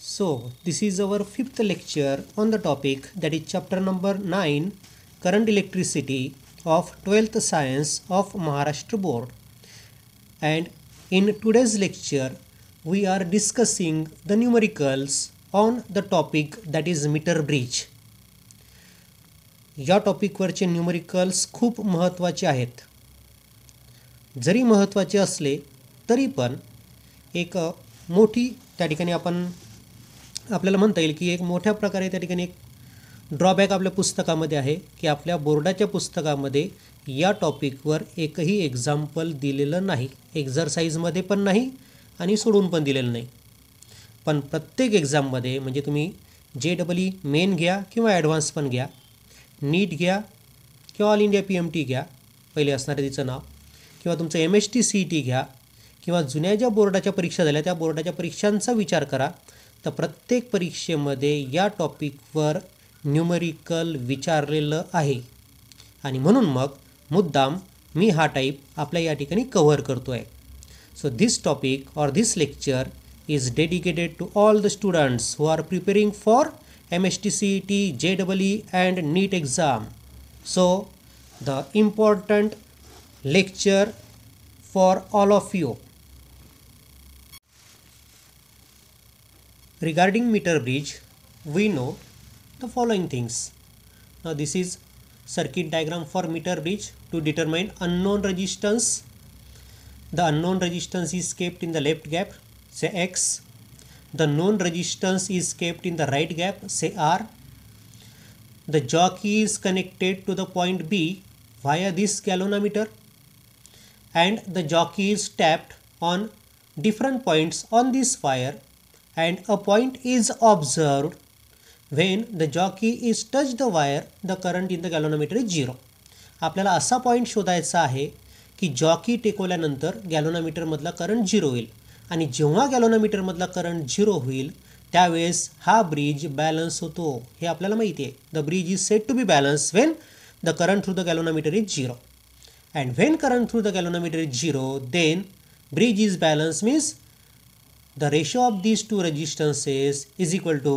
So, this is our fifth lecture on the topic, that is chapter number 9, Current Electricity of 12th Science of Maharashtra Board. And in today's lecture, we are discussing the numericals on the topic, that is meter bridge. या टॉपिकवरचे numericals खूप महत्त्वाचे आहेत. जरी महत्त्वाचे असले तरी पण एक मोठी त्या ठिकाणी आपल्याला म्हणता येईल की एक मोठ्या प्रकारे त्या ठिकाणी एक ड्रॉबॅक आपल्या पुस्तकामध्ये आहे की आपल्या बोर्डाच्या पुस्तकामध्ये या टॉपिकवर एकही एक्झाम्पल दिलेलं नाही, एक्झरसाइजमध्ये पण नाही आणि सोडून पण दिलेलं नाही. पण प्रत्येक एक्झाममध्ये म्हणजे तुम्ही JEE मेन घ्या किंवा ॲडव्हान्स पण घ्या, नीट घ्या किंवा ऑल इंडिया PMT घ्या पहिले असणारे तिचं नाव, किंवा तुमचं MST CET घ्या किंवा जुन्या ज्या बोर्डाच्या परीक्षा झाल्या त्या बोर्डाच्या परीक्षांचा विचार करा, तर प्रत्येक परीक्षेमध्ये या टॉपिकवर न्यूमरिकल विचारलेलं आहे. आणि म्हणून मग मुद्दाम मी हा टाईप आपल्या या ठिकाणी कव्हर करतो आहे. सो दिस टॉपिक और this lecture is dedicated to all the students who are preparing for MST CET, JEE and NEET exam. So the important lecture for all of you. Regarding meter bridge, we know the following things. Now this is circuit diagram for meter bridge to determine unknown resistance. The unknown resistance is kept in the left gap, say X. The known resistance is kept in the right gap, say R. The jockey is connected to the point B via this galvanometer, and the jockey is tapped on different points on this wire, and a point is observed when the jockey is touched the wire. The current in the galvanometer is 0. आपल्याला असा point शोधायचा आहे की jockey टेकवल्यानंतर गॅल्व्हनोमीटरमधला current 0 होईल, आणि जेव्हा गॅल्व्हनोमीटरमधला current 0 होईल त्यावेळेस हा ब्रिज बॅलन्स होतो. हे आपल्याला माहिती आहे. The bridge is set to be balance when the current through the galvanometer is 0, and when current through the galvanometer is 0 then bridge is balance means the ratio of these two resistances is equal to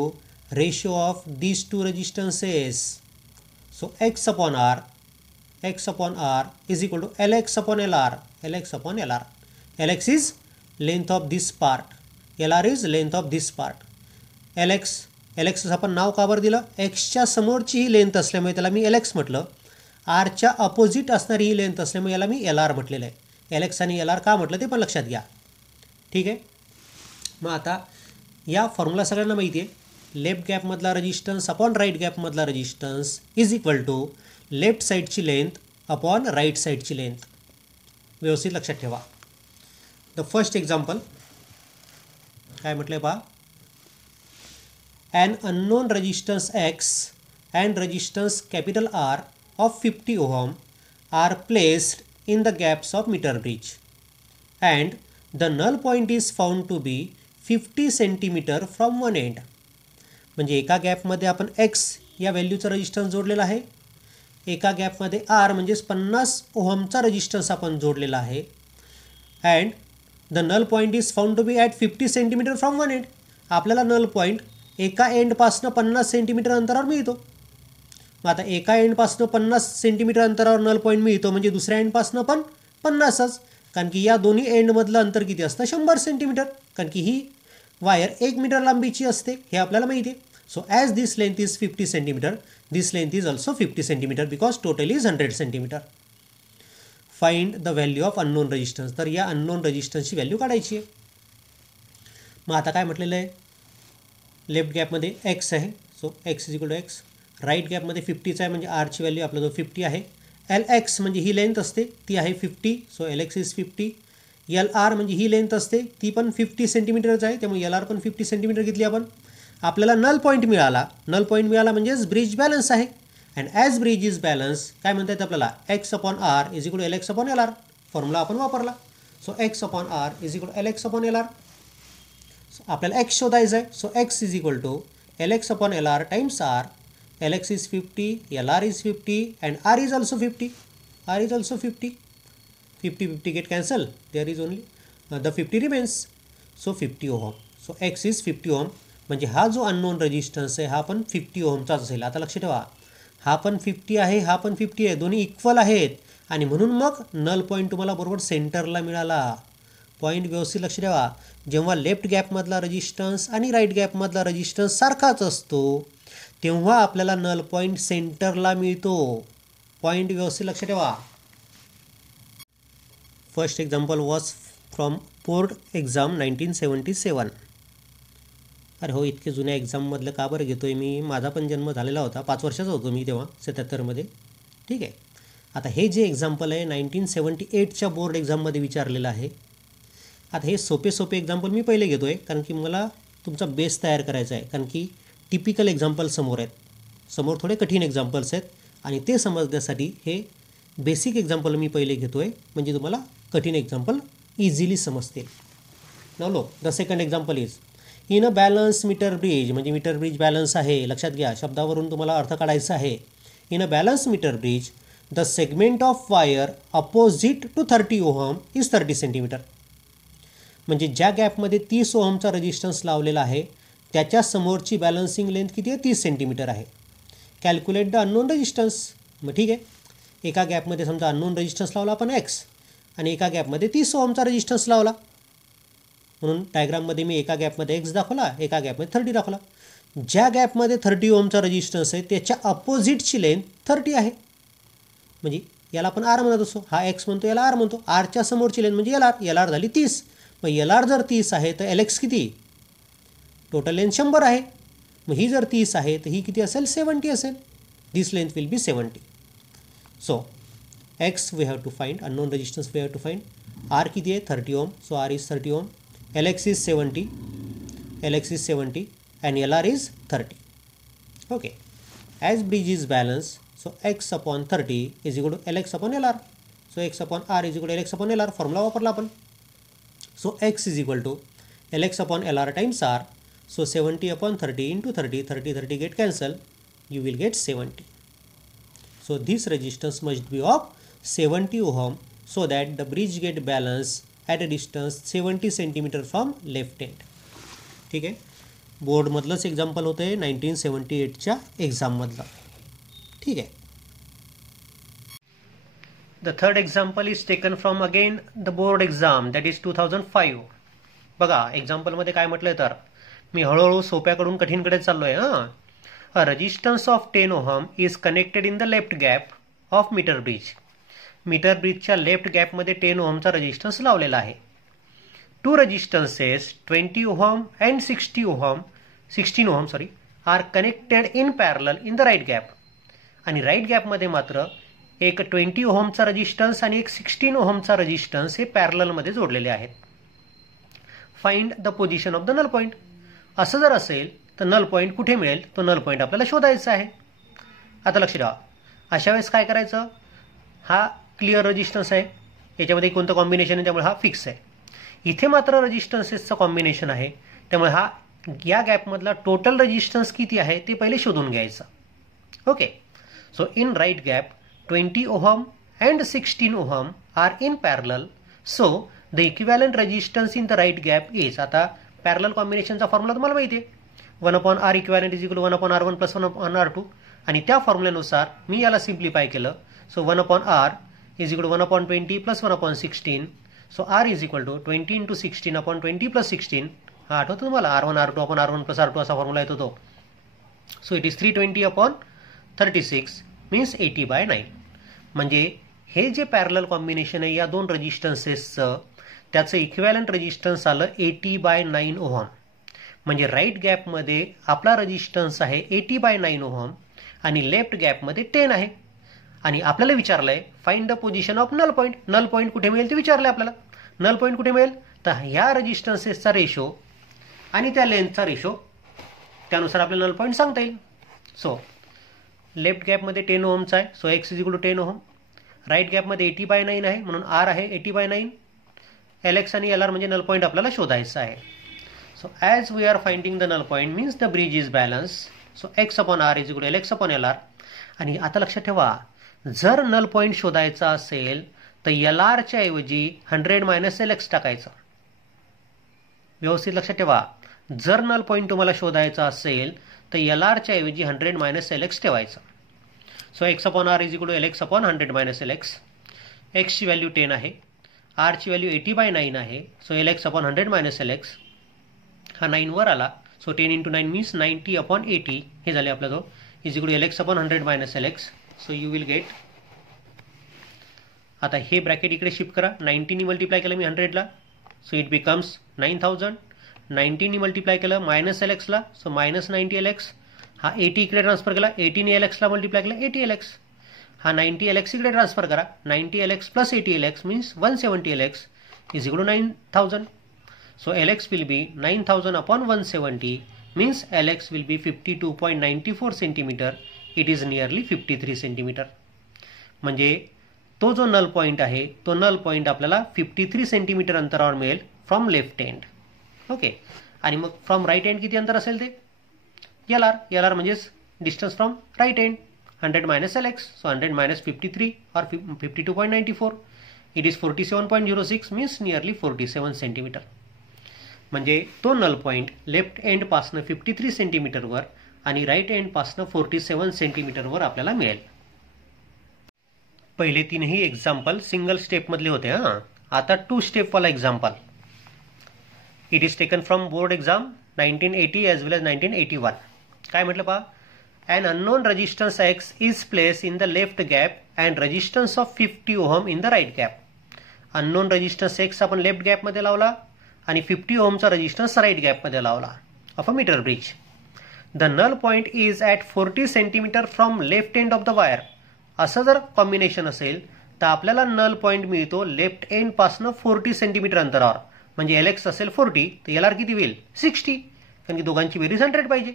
ratio of these two resistances. So x upon r is equal to Lx upon Lr. Lx is length of this part, Lr is length of this part. Lx आपण नाव का बरं दिलं? एक्सच्या समोरची ही length असल्यामुळे त्याला मी Lx म्हटलं, आरच्या अपोजिट असणारी ही लेंथ असल्यामुळे याला मी Lr म्हटलेलं आहे. Lx आणि Lr का म्हटलं ते पण लक्षात घ्या. ठीक आहे. मग आता या फॉर्म्युला सगळ्यांना माहिती आहे. लेफ्ट गॅपमधला रेजिस्टन्स अपॉन राईट गॅपमधला resistance is equal to left साईडची लेंथ अपॉन राईट साईडची लेंथ. व्यवस्थित लक्षात ठेवा. द फर्स्ट एक्झाम्पल काय म्हटलं आहे पहा. An unknown resistance X and resistance capital R of 50 ohm are placed in the gaps of metre bridge, and the null point is found to be 50 centimetre from one end. म्हणजे एका गॅपमध्ये आपण X या व्हॅल्यूचा resistance जोडलेला आहे, एका गॅपमध्ये R म्हणजेच 50 ओहमचा resistance आपण जोडलेला आहे, and the null point is found to be at 50 centimetre from one end. आपल्याला नल पॉईंट एका एंडपासनं 50 सेंटीमीटर अंतरावर मिळतो. मग आता एका एंडपासनं 50 सेंटीमीटर अंतरावर नल पॉईंट मिळतो म्हणजे दुसऱ्या एंडपासनं पण 50च, कारण की या दोन्ही एंडमधलं अंतर किती असतं? 100 सेंटीमीटर, कारण की ही वायर 1 मीटर लांबीची असते हे आपल्याला माहिती आहे. So as this length is 50 centimetre, this length is also 50 centimetre because total is 100 centimetre. Find the value of unknown resistance. तर या अननोन रेजिस्टन्सची व्हॅल्यू काढायची आहे. मग आता काय म्हटलेलं आहे? लेफ्ट गॅपमध्ये X आहे, so X is equal to X. Right गॅपमध्ये 50चा आहे म्हणजे आरची व्हॅल्यू आपल्याजवळ 50 आहे. Lx म्हणजे ही लेंथ असते ती आहे 50, सो Lx इज 50. Lr म्हणजे ही लेंथ असते ती पण 50 सेंटीमीटरच आहे, त्यामुळे Lr पण 50 सेंटीमीटर घेतली आपण. आपल्याला नल पॉईंट मिळाला म्हणजेच ब्रिज बॅलन्स आहे, and as bridge is balance काय म्हणता येतं आपल्याला? X upon R is equal to Lx upon Lr. Formula आपण वापरला. So X upon R is equal to Lx upon Lr. आपल्याला X शोधायचं आहे, so X is equal to Lx upon Lr times R. Lx is 50, Lr is 50, and R is also 50. 50 get cancelled. There is only the 50 remains. So 50 ohm. So X is 50 ohm. म्हणजे हा जो unknown resistance आहे हा पण 50 ओहमचाच असेल. आता लक्ष ठेवा, हा पण 50 आहे, हा पण 50 आहे, दोन्ही इक्वल आहेत आणि म्हणून मग नल पॉईंट तुम्हाला बरोबर सेंटरला मिळाला. पॉईंट व्यवस्थित लक्ष ठेवा, जेव्हा लेफ्ट गॅपमधला रेजिस्टन्स आणि राईट गॅपमधला रेजिस्टन्स सारखाच असतो तेव्हा आपल्याला नल पॉईंट सेंटरला मिळतो. पॉईंट व्यवस्थित लक्ष ठेवा. First example was from board exam 1977. अरे हो, इतके जुन्या एक्झाममधलं का बरं घेतो आहे मी? माझा पण जन्म झालेला होता, 5 वर्षाचा होतो मी तेव्हा 77मध्ये. ठीक आहे. आता हे जे एक्झाम्पल आहे 1978च्या बोर्ड एक्झाममध्ये विचारलेलं आहे. आता हे सोपे एक्झाम्पल मी पहिले घेतो आहे कारण की मला तुमचा बेस तयार करायचा आहे. कारण की टिपिकल एक्झाम्पल समोर आहेत, समोर थोडे कठीण एक्झाम्पल्स आहेत आणि ते समजण्यासाठी हे बेसिक एक्झाम्पल मी पहिले घेतो आहे म्हणजे तुम्हाला कठीण एक्झाम्पल इझिली समजतील. नाउ लो the second example is in a balance metre bridge. म्हणजे मीटर ब्रिज बॅलन्स आहे, लक्षात घ्या, शब्दावरून तुम्हाला अर्थ काढायचा आहे. In a balance metre bridge the segment of wire opposite to 30 ohm is 30 centimetre. म्हणजे ज्या गॅपमध्ये 30 ओहमचा रेजिस्टन्स लावलेला आहे त्याच्या समोरची बॅलन्सिंग लेंथ किती आहे? 30 सेंटीमीटर आहे. Calculate the unknown resistance. मग ठीक आहे, एका गॅपमध्ये समजा अननोन रेजिस्टन्स लावला आपण एक्स आणि एका गॅपमध्ये 30 ओहमचा रेजिस्टन्स लावला. म्हणून डायग्राममध्ये मी एका गॅपमध्ये एक्स दाखवला, एका गॅपमध्ये 30 दाखवला. ज्या गॅपमध्ये 30 ओहमचा रेजिस्टन्स आहे त्याच्या अपोजिटची लेंथ 30 आहे. म्हणजे याला आपण आर म्हणत असतो, हा एक्स म्हणतो, याला आर म्हणतो. आरच्या समोरची लेंथ म्हणजे एल आर झाली 30. मग एल आर जर 30 आहे तर एल एक्स किती? टोटल लेंथ 100 आहे. मग ही जर 30 आहे तर ही किती असेल? 70 असेल. This length will be 70. So X we have to find, unknown resistance we have to find. R किती आहे? 30 ohm. So R is 30 ohm. L X is 70. L X is 70 and LR is 30. Okay. As bridge is balanced, so x upon 30 is equal to Lx upon LR. So x upon R is equal to Lx upon LR. Formula वापरला आपण. So x is equal to Lx upon LR times R. So 70 upon 30 into 30, 30 get cancel. You will get 70. So this resistance must be of 70 ohm so that the bridge get balanced at a distance 70 centimeter from left end. ठीक आहे. बोर्डमधलंच example होतं आहे 1978च्या एक्झाममधलं. ठीक आहे. The third example is taken from again the board exam that is 2005. बघा एक्झाम्पलमध्ये काय म्हटलंय तर मी हळूहळू सोप्याकडून कठीणकडे चाललो आहे. A resistance of 10 ohm is connected in the left gap of metre bridge. Metre ब्रिजच्या लेफ्ट गॅपमध्ये 10 ओहमचा रेजिस्टन्स लावलेला आहे. Two resistances 20 ohm and 16 ohm are connected in parallel in the right gap. आणि राईट गॅपमध्ये मात्र एक 20 ओहमचा रेजिस्टन्स आणि एक 16 ओहमचा रेजिस्टन्स हे पॅरललमध्ये जोडलेले आहेत. Find the position of the null point. असं जर असेल तर नल पॉईंट कुठे मिळेल? तो नल पॉईंट आपल्याला शोधायचा आहे. आता लक्ष द्या, अशा वेळेस काय करायचं? हा क्लिअर रेजिस्टन्स आहे, याच्यामध्ये कोणतं कॉम्बिनेशन आहे त्यामुळे हा फिक्स आहे. इथे मात्र रेजिस्टन्सेसचं कॉम्बिनेशन आहे त्यामुळे हा या गॅपमधला टोटल रेजिस्टन्स किती आहे ते पहिले शोधून घ्यायचं. Okay. So in right gap 20 ohm and 16 ohm are in parallel. So the equivalent resistance in the right gap is. आता पॅरलल कॉम्बिनेशनचा फॉर्म्युला तुम्हाला माहिती आहे, 1/r equivalent is equal 1/r1 plus 1/r2. आणि त्या फॉर्म्युल्यानुसार मी याला सिम्प्लिफाय केलं. So 1/r is equal 1/20 plus 1/16. So R is equal to 20 into 16 upon 20 plus 16. हा आठवतो तुम्हाला? R1 R2 upon R1 plus R2 असा फॉर्म्युला येतो तो. So it is 320 upon 36 means 80/9. म्हणजे हे जे पॅरलल कॉम्बिनेशन आहे या दोन रेजिस्टन्सेसचं त्याचं इक्विव्हॅलंट रेजिस्टन्स आलं 80/9 ओहम. म्हणजे राईट गॅपमध्ये आपला रेजिस्टन्स आहे 80/9 ओहम आणि लेफ्ट गॅपमध्ये 10 आहे. आणि आपल्याला विचारलंय find the position of null point. Null point कुठे मिळेल ते विचारलंय आपल्याला. नल पॉईंट कुठे मिळेल? तर ह्या रेजिस्टन्सेसचा रेशो आणि त्या लेंथचा रेशो त्यानुसार आपल्याला नल पॉईंट सांगता येईल. सो लेफ्ट गॅपमध्ये 10 ओहमचा आहे, so X is equal to 10 ohm. Right गॅपमध्ये 80/9 आहे म्हणून आर आहे 80/9. एल एक्स आणि एल आर म्हणजे नल पॉईंट आपल्याला शोधायचा आहे. So as we are finding the null point means the bridge is balance. So x upon R is equal to L X upon L R. आणि आता लक्षात ठेवा, जर नल पॉईंट शोधायचा असेल तर एल आरच्या ऐवजी 100 - LX टाकायचं. व्यवस्थित लक्षात ठेवा, जर नल पॉईंट तुम्हाला शोधायचा असेल तर एल आरच्या ऐवजी 100 मायनस एल एक्स ठेवायचा. So x upon R is equal to L X upon 100 minus L X. एक्सची व्हॅल्यू 10 आहे, आरची व्हॅल्यू 80/9 आहे. So L X upon 100 minus L X. हा 9 वर आला. सो 10 × 9 मीन्स 90/80 हे झाले आपला तो is equal to L X upon 100 minus L X. So you will get, आता हे ब्रॅकेट इकडे शिफ्ट करा. 90 मल्टिप्लाय केलं मी 100ला. So it becomes 9000. 90 मल्टिप्लाय केलं मायनस एल एक्सला. So minus 90 L X. हा 80 इकडे ट्रान्सफर केला. 80 एल एक्सला मल्टिप्लाय केला 80 एल एक्स. हा 90 एल एक्स इकडे ट्रान्सफर करा. 90 L X plus 80 L X means 170 L X is equal to 9000. So Lx will be 9000 upon 170 means Lx will be 52.94 centimeter. It is nearly 53 centimeter. म्हणजे तो जो null point आहे तो null point आपल्याला 53 centimetre अंतरावर मिळेल from left end. Okay. आणि मग फ्रॉम राईट एंड किती अंतर असेल ते एल आर. एल आर म्हणजेच distance from right end 100 minus L X. So 100 minus 53 और 52.94 it is 47.06 means nearly 47 centimetre. म्हणजे तो नल पॉईंट लेफ्ट एंड पासनं 53 सेंटीमीटरवर आणि राईट एंड पासनं 47 सेंटीमीटरवर आपल्याला मिळेल. पहिले तीनही एक्झाम्पल सिंगल स्टेपमधले होते. हां, आता 2 स्टेपवाला example. It is taken from board exam 1980 as well as 1981. काय म्हटलं पहा, an unknown resistance X is placed in the left gap and resistance of 50 ohm in the right gap. Unknown resistance X आपण left gap मध्ये लावला आणि 50 ओहमचा resistance right gap मध्ये लावला of a metre bridge. The null point is at 40 centimetre from left end of the wire. असं जर combination असेल तर आपल्याला नल पॉइंट मिळतो लेफ्ट एंड पासनं 40 सेंटीमीटर अंतरावर. म्हणजे एल एक्स असेल 40 तर एल आर किती होईल 60, कारण की दोघांची बेरीज 100 पाहिजे.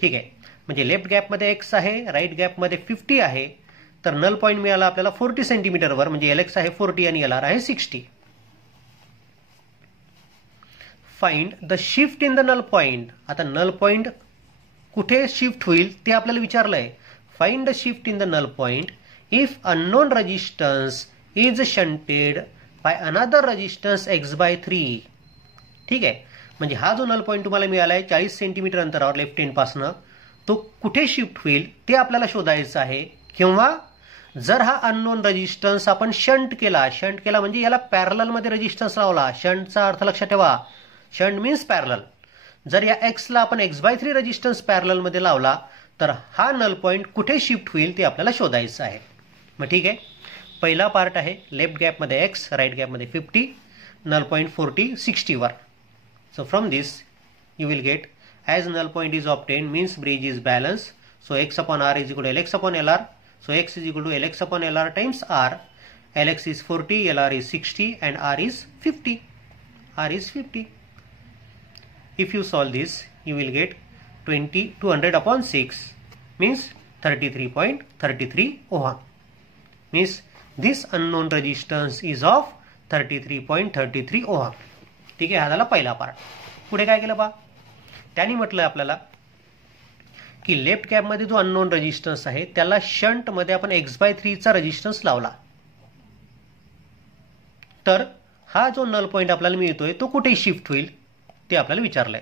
ठीक आहे. म्हणजे लेफ्ट गॅपमध्ये एक्स आहे, राईट गॅपमध्ये 50 आहे. तर नल पॉइंट मिळाला आपल्याला 40 सेंटीमीटरवर. म्हणजे एल एक्स आहे 40 आणि एल आर आहे 60. Find the shift in the null point. आता नल पॉइंट कुठे शिफ्ट होईल ते आपल्याला विचारलंय. Find the shift in the null point if unknown resistance is shunted by another resistance x/3. ठीक आहे. म्हणजे हा जो नल पॉइंट तुम्हाला मिळाला आहे 40 सेंटीमीटर अंतरावर लेफ्ट एंड पासनं, तो कुठे शिफ्ट होईल ते आपल्याला शोधायचं आहे. किंवा जर हा अननोन रेजिस्टन्स आपण शंट केला म्हणजे याला पॅरलल मध्ये रेजिस्टन्स लावला. शंटचा अर्थ लक्षात ठेवा, शंट मीन्स पॅरलल. जर या एक्सला आपण x/3 रेजिस्टन्स पॅरलल मध्ये लावला तर हा नल पॉइंट कुठे शिफ्ट होईल ते आपल्याला शोधायचं आहे. मग ठीक आहे. पहिला पार्ट आहे लेफ्ट गॅपमध्ये एक्स, राईट गॅपमध्ये 50, नल पॉइंट 40 60 वर. So from this you will get as null point is obtained means bridge is balanced. So x upon r is equal to lx upon lr. So x is equal to lx upon lr times r. Lx is 40, lr is 60 and r is 50. R is 50. If you solve this, you will get 200 upon 6 means 33.33 ohm. Means this unknown resistance is of 33.33 ohm. ठीक आहे. हा झाला पहिला part. पुढे काय केलं पहा, त्यांनी म्हटलं आपल्याला की लेफ्ट गॅपमध्ये जो अननोन रेजिस्टन्स आहे त्याला शंट मध्ये आपण x/3 चा रेजिस्टन्स लावला. तर हा जो नल पॉइंट आपल्याला मिळतोय तो कुठे शिफ्ट होईल ते आपल्याला विचारलंय.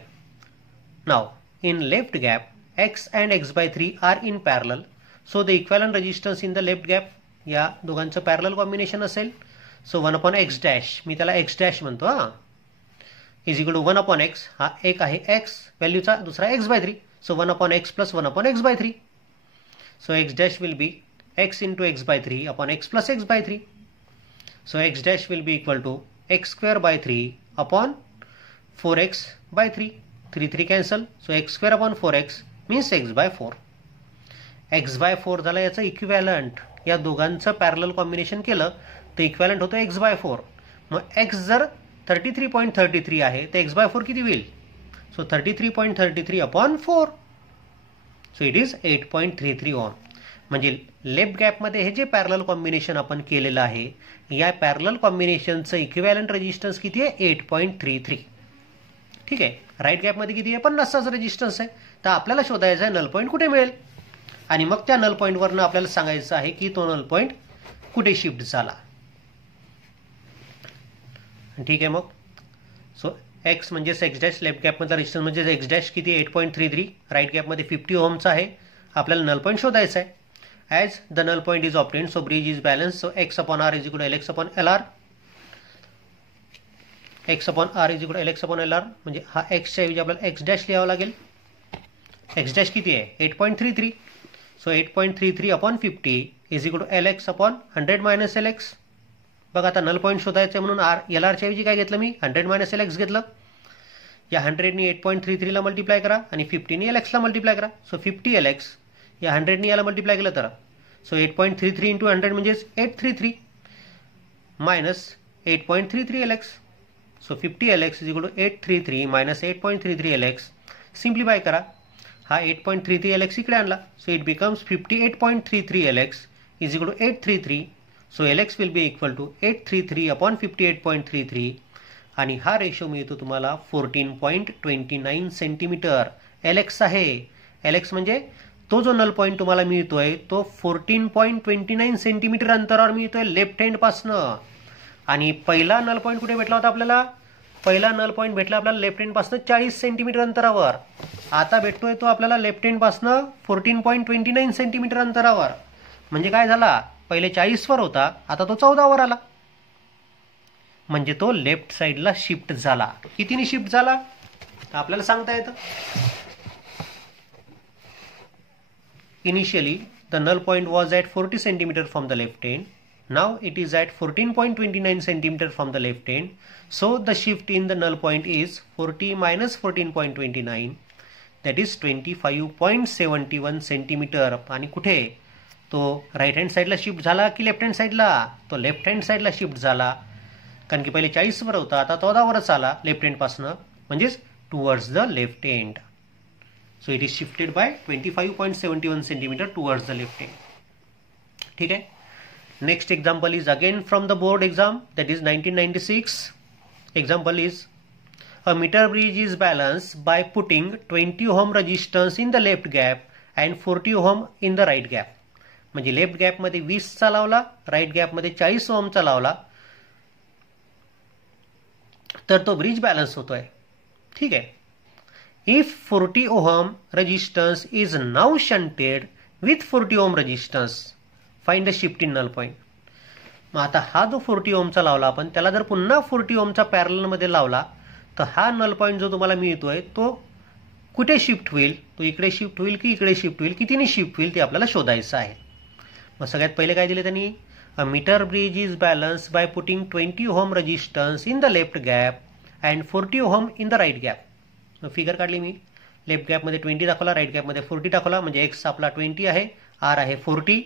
Now in left gap x and x/3 are in parallel. So the equivalent resistance in the left gap, या दोघांचं पॅरलल कॉम्बिनेशन असेल. सो 1/x', मी त्याला x' म्हणतो. हा इज इक्वल टू 1/x. हा एक आहे x व्हॅल्यूचा, दुसरा x/3. So 1/x plus 1/x/3. So x' will be x into x/3 upon x plus x/3. So x' will be equal to x²/3 upon 4x/3. 3 cancel. So x² upon 4x means x/4. x/4 झाला याचा equivalent. या दोघांचं parallel combination केलं तर equivalent होतं x/4. मग x जर 33.33 आहे तर x/4 किती होईल. So 33.33 upon 4. So it is 8.33 ओम. म्हणजे लेफ्ट गॅपमध्ये हे जे पॅरलल कॉम्बिनेशन आपण केलेलं आहे या पॅरलल कॉम्बिनेशनचं इक्विव्हॅलंट रेजिस्टन्स किती आहे 8.33. ठीक आहे. राईट गॅपमध्ये किती आहे 50चा रेजिस्टन्स आहे. तर आपल्याला शोधायचं आहे नल पॉईंट कुठे मिळेल आणि मग त्या नल पॉईंटवरनं आपल्याला सांगायचं आहे की तो नल पॉईंट कुठे शिफ्ट झाला. ठीक आहे. मग सो एक्स म्हणजेच एक्स डॅश, लेफ्ट गॅपमधला रेजिस्टन्स म्हणजे एक्स डॅश किती 8.33, राईट गॅपमध्ये 50 ओहमचा आहे. आपल्याला नल पॉईंट शोधायचा आहे. As the null point is obtain so bridge is balance, so x upon R is equal to L X upon L R. X upon R is equal to L X upon L R म्हणजे हा एक्सच्या ऐवजी आपल्याला x dash लिहावं लागेल. X dash किती आहे 8.33, so 8.33 upon 50 is equal to L X upon 100 minus L X. बघा आता नल पॉईंट शोधायचं म्हणून एल आरच्या ऐवजी काय घेतलं मी 100 मायनस एल एक्स घेतलं. या 100नी 8.33ला मल्टिप्लाय करा आणि 50नी एल एक्सला मल्टिप्लाय करा. सो 50 एल एक्स या 100नी याला मल्टिप्लाय केलं तर सो 8.33 इंटू 100 म्हणजेच 833 minus 8.33 L X. So 50 L X is equal to 833 minus 8.33 L X. Simplify करा. हा 8.33 एल एक्स इकडे आणला. So it becomes 58.33 L X is equal to 833. So L X will be equal to 833 upon 58.33 आणि हा ratio मिळतो तुम्हाला 14.29 centimetre. L X आहे. L X म्हणजे तो जो नल पॉईंट तुम्हाला मिळतोय तो 14.29 सेंटीमीटर अंतरावर मिळतोय लेफ्ट हँड पासनं. आणि पहिला नल पॉईंट कुठे भेटला होता आपल्याला, पहिला नल पॉईंट भेटला आपल्याला लेफ्ट हँड पासनं 40 सेंटीमीटर अंतरावर. आता भेटतोय तो आपल्याला लेफ्ट हँड पासनं 14.29 सेंटीमीटर अंतरावर. म्हणजे काय झाला, पहिले 40 वर होता, आता तो 14 वर आला. म्हणजे तो लेफ्ट साइडला शिफ्ट झाला. कितीने शिफ्ट झाला आपल्याला सांगता येतं. Initially the null point was at 40 centimetre from the left end. Now it is at 14.29 centimeter from the left end. So the shift in the null point is 40 minus 14.29, that is 25.71 centimeter. आणि कुठे तो right hand साईडला shift झाला की left hand साईडला, तो left hand साईडला shift झाला. कारण की पहिले 40 वर होता, आता 14 वरच आला लेफ्ट हँड पासनं, म्हणजेच towards the left end. So it is shifted by 25.71 centimetre towards the left end. ठीक आहे. Next example is again from the board exam, that is 1996. Example is a meter bridge is balanced by putting 20 ohm resistance in the left gap and 40 ohm in the right gap. म्हणजे left gap मध्ये 20 चा लावला, right gap मध्ये 40 ओम चा लावला, तर तो bridge balance होतोय. ठीक आहे. If 40 ohm resistance is now shunted with 40 ohm resistance, find the shift in null point. मग आता हा जो 40 ओमचा लावला आपण, त्याला जर पुन्हा 40 ओमचा पॅरलल मध्ये लावला तर हा नल पॉईंट जो तुम्हाला मिळतोय तो कुठे शिफ्ट होईल, तो इकडे शिफ्ट होईल की इकडे शिफ्ट होईल, कितीने शिफ्ट होईल ते आपल्याला शोधायचं आहे. मग सगळ्यात पहिले काय दिले त्यांनी, a metre bridge is balance by putting 20 ohm resistance in the left gap and 40 ohm in the right gap. मग फिगर काढली मी. लेफ्ट गॅपमध्ये 20 दाखवला, राईट गॅपमध्ये 40 दाखवला, म्हणजे एक्स आपला 20 आहे, आर आहे 40.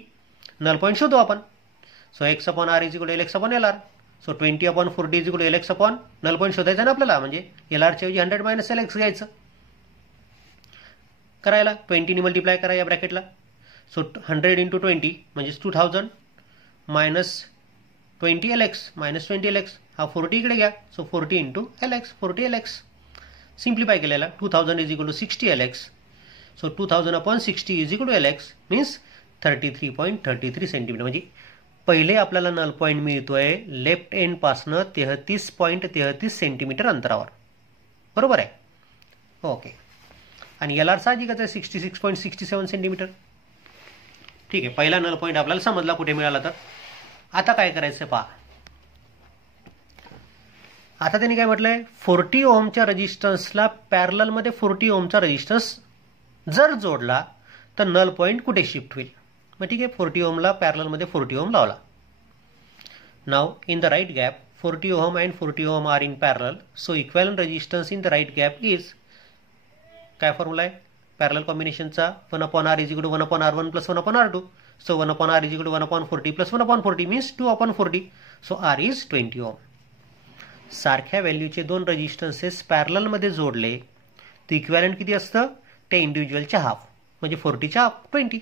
नल पॉईंट शोधू आपण. So x upon R is equal to L X upon L R. So 20 upon 40 is equal to L X upon null point शोधायचा ना आपल्याला, म्हणजे एल आरच्या ऐवजी 100 मायनस एल एक्स घ्यायचं. करायला 20 मल्टिप्लाय करा या ब्रॅकेटला. सो 100 इंटू 20 म्हणजेच 2000 minus 20 L X minus 20 L X. हा 40 इकडे घ्या. So 40 into L X, 40 L X. Simplify केलेला 2000 is equal to 60 L X. So 2000 upon 60 is equal to L X means 33.33 centimetre. म्हणजे पहिले आपल्याला नल पॉईंट मिळतोय left end पासनं 33.33 centimetre अंतरावर. बरोबर आहे. ओके. आणि एल आर साहजिकच आहे 66.67 सेंटीमीटर. ठीक आहे. पहिला नल पॉईंट आपल्याला समजला कुठे मिळाला. तर आता काय करायचं पहा. आता त्यांनी काय म्हटलंय, 40 ओमच्या रेजिस्टन्सला पॅरलल मध्ये 40 ओमचा रेजिस्टन्स जर जोडला तर नल पॉईंट कुठे शिफ्ट होईल. मग ठीक आहे, 40 ओमला पॅरलल मध्ये 40 ओम लावला. Now in the right gap 40 ohm and 40 ohm are in parallel, so equivalent resistance in the right gap is, काय फॉर्म्युला आहे पॅरलल कॉम्बिनेशनचा, 1 upon R is equal to 1 upon R 1 plus 1 upon R 2. So 1 upon R is equal to 1 upon 40 plus 1 upon 40 means 2 upon 40. So R is 20 ohm. सारख्या व्हॅल्यूचे दोन resistances parallel मध्ये जोडले तर equivalent किती असतं, त्या इंडिव्हिज्युअलच्या हाफ, म्हणजे 40च्या हाफ 20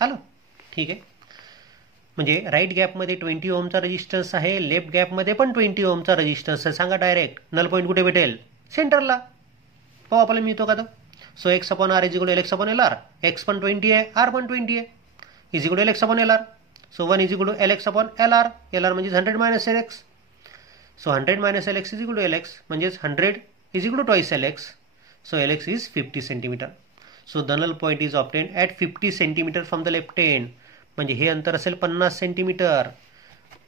आलं. ठीक आहे. म्हणजे राईट गॅपमध्ये 20 ओमचा रेजिस्टन्स आहे, लेफ्ट गॅपमध्ये पण 20 ओमचा रेजिस्टन्स आहे. सांगा डायरेक्ट नल पॉईंट कुठे भेटेल, सेंटरला. पाहू आपल्याला मिळतो का तो. So x upon R is equal to L X upon L R. X पण 20 आहे, आर पण 20 आहे, is equal to L X upon L R. So 1 is equal to L X upon L R. L R म्हणजे 100 minus L X. So 100 minus L X is equal to L X, म्हणजेच 100 is equal to twice Lx. So Lx is 50 cm. So the null point is obtained at 50 cm from the left end. म्हणजे हे अंतर असेल 50 centimetre.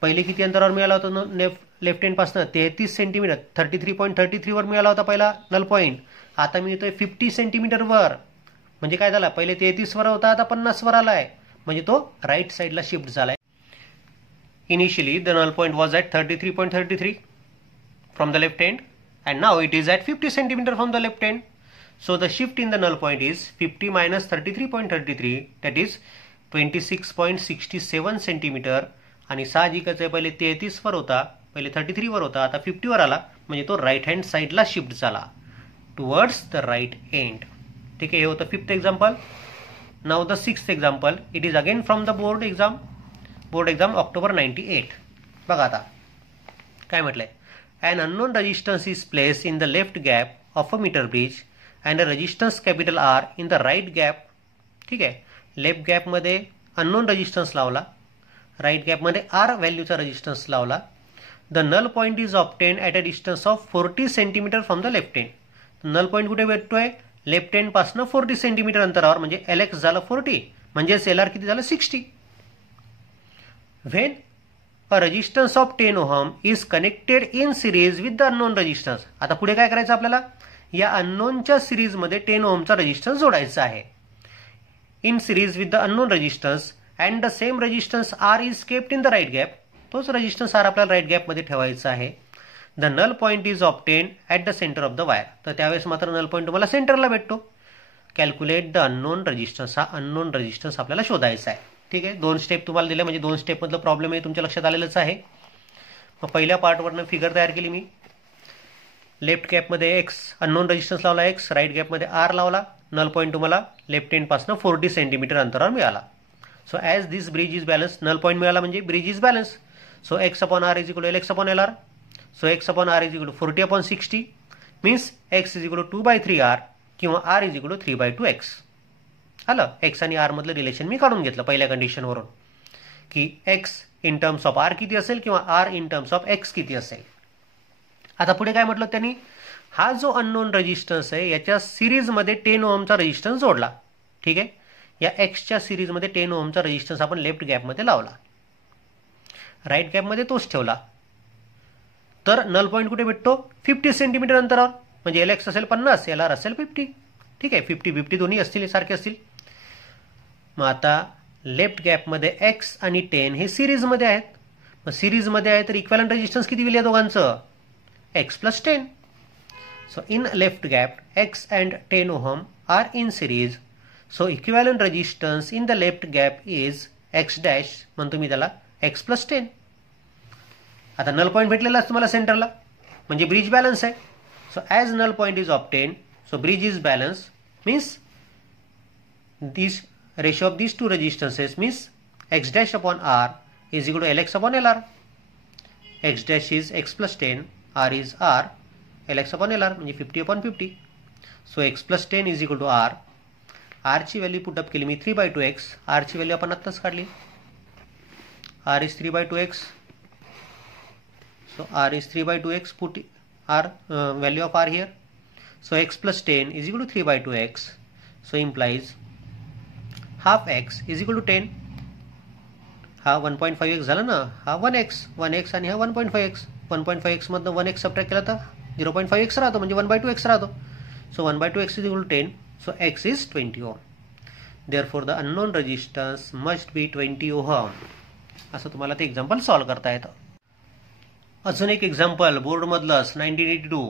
पहिले किती अंतरावर मिळाला होता लेफ्ट एंड पासून? 33 सेंटीमीटर. 33.33 वर मिळाला होता पहिला नल पॉइंट. आता मिळतोय 50 सेंटीमीटर वर. म्हणजे काय झाला? पहिले 33 वर होता, आता 50 वर आलाय. म्हणजे तो राईट साइडला शिफ्ट झालाय. Initially the null point was at 33.33 from the left end and now it is at 50 cm from the left end. So the shift in the null point is 50 minus 33.33, that is 26.67 cm. आणि साहजिकच आहे, पहिले 33 वर होता, पहिले 33 वर होता, आता 50 वर आला. म्हणजे तो राईट हँड साइडला शिफ्ट झाला टुवर्ड्स द राईट एंड. ठीक आहे, हे होतं 5th example. Now the 6th example. It is again from the board exam October 98. बघा आता काय म्हटलंय. An unknown resistance is placed in the left gap of a meter bridge and a resistance capital R in the right gap. ठीक आहे, left gap मध्ये unknown resistance लावला, right gap मध्ये R व्हॅल्यूचा रेजिस्टन्स लावला. The null point is obtain at a distance of 40 centimetre from the left end. Null point कुठे भेटतोय? Left end पासून 40 सेंटीमीटर अंतरावर. म्हणजे Lx झालं 40, म्हणजे LR किती झालं? 60. When a resistance of 10 ohm is connected in series with the unknown resistance. आता पुढे काय करायचं आपल्याला? या अननोनच्या सिरीज मध्ये 10 ओहमचा रेजिस्टन्स जोडायचा आहे. In series with the unknown resistance and the same resistance R is kept in the right gap. तोच रेजिस्टन्स R आपल्याला राईट गॅप मध्ये ठेवायचा आहे. The null point is obtain at the centre of the wire. तर त्यावेळेस मात्र null point तुम्हाला सेंटरला भेटतो. Calculate the unknown resistance. हा अननोन रेजिस्टन्स आपल्याला शोधायचा आहे. ठीक आहे, 2 स्टेप तुम्हाला दिले, म्हणजे 2 स्टेप मधलं प्रॉब्लेम आहे तुमच्या लक्षात आलेलंच आहे. मग पहिल्या पार्टवरनं फिगर तयार केली मी. लेफ्ट गॅपमध्ये एक्स अननोन रेजिस्टन्स लावला, एक्स राईट गॅपमध्ये R लावला. नल पॉईंट तुम्हाला लेफ्ट एंड पासून 40 सेंटीमीटर अंतरावर मिळाला. So as this bridge is balance, null point मिळाला म्हणजे bridge is balance. So x upon R is equal to Lx upon LR. So x upon R is equal to 40 upon 60 means x is equal to 2/3R किंवा R is equal to 3/2x. आलं, x आणि R मधलं relation मी काढून घेतलं पहिल्या कंडिशनवरून की X in terms of R किती असेल किंवा R in terms of X किती असेल. आता पुढे काय म्हटलं त्यांनी? हा जो अननोन रेजिस्टन्स आहे याच्या सिरीजमध्ये 10 ओहमचा रेजिस्टन्स जोडला. ठीक आहे, या एक्सच्या सिरीजमध्ये 10 ओहमचा रेजिस्टन्स आपण लेफ्ट गॅपमध्ये लावला, राईट गॅपमध्ये तोच ठेवला. तर नल पॉईंट कुठे भेटतो? 50 सेंटीमीटर अंतरावर. म्हणजे Lx असेल 50, LR असेल 50. ठीक आहे, 50-50 दोन्ही असतील, सारखे असतील. मग आता लेफ्ट गॅपमध्ये एक्स आणि 10 हे सिरीजमध्ये आहेत. मग सिरीजमध्ये आहे तर इक्वॅलंट रेजिस्टन्स किती दिली आहे दोघांचं? X plus 10. So in left gap x and 10 ohm are in series. So equivalent resistance in the left gap is x dash, म्हणतो मी त्याला एक्स प्लस 10. आता नल पॉईंट भेटलेला तुम्हाला सेंटरला, म्हणजे ब्रिज बॅलन्स आहे. So as null point is obtain, so bridge is balanced means this ratio of these two resistances means x dash upon R is equal to Lx upon LR. X dash is x plus 10, R is R, Lx upon LR म्हणजे 50 upon 50. So x plus 10 is equal to R. R ची value put up केली मी 3/2x. R ची value आपण आत्ताच काढली. R is 3/2x. So R is 3/2x. Put R value of R here. So x plus 10 is equal to 3/2x. So implies half x is equal to 10. हा 1.5x झाला ना, हा 1x आणि हा 1.5x. 1.5x मधनं 1x subtract केला तर 0.5x राहतो, म्हणजे 1/2x राहतो. So 1/2x is equal to 10. So x is 20 ohm. Therefore the unknown resistance must be 20 ohm. असं तुम्हाला ते एक्झाम्पल सॉल्व्ह करता येतं. अजून एक एक्झाम्पल बोर्डमधलंच 1982.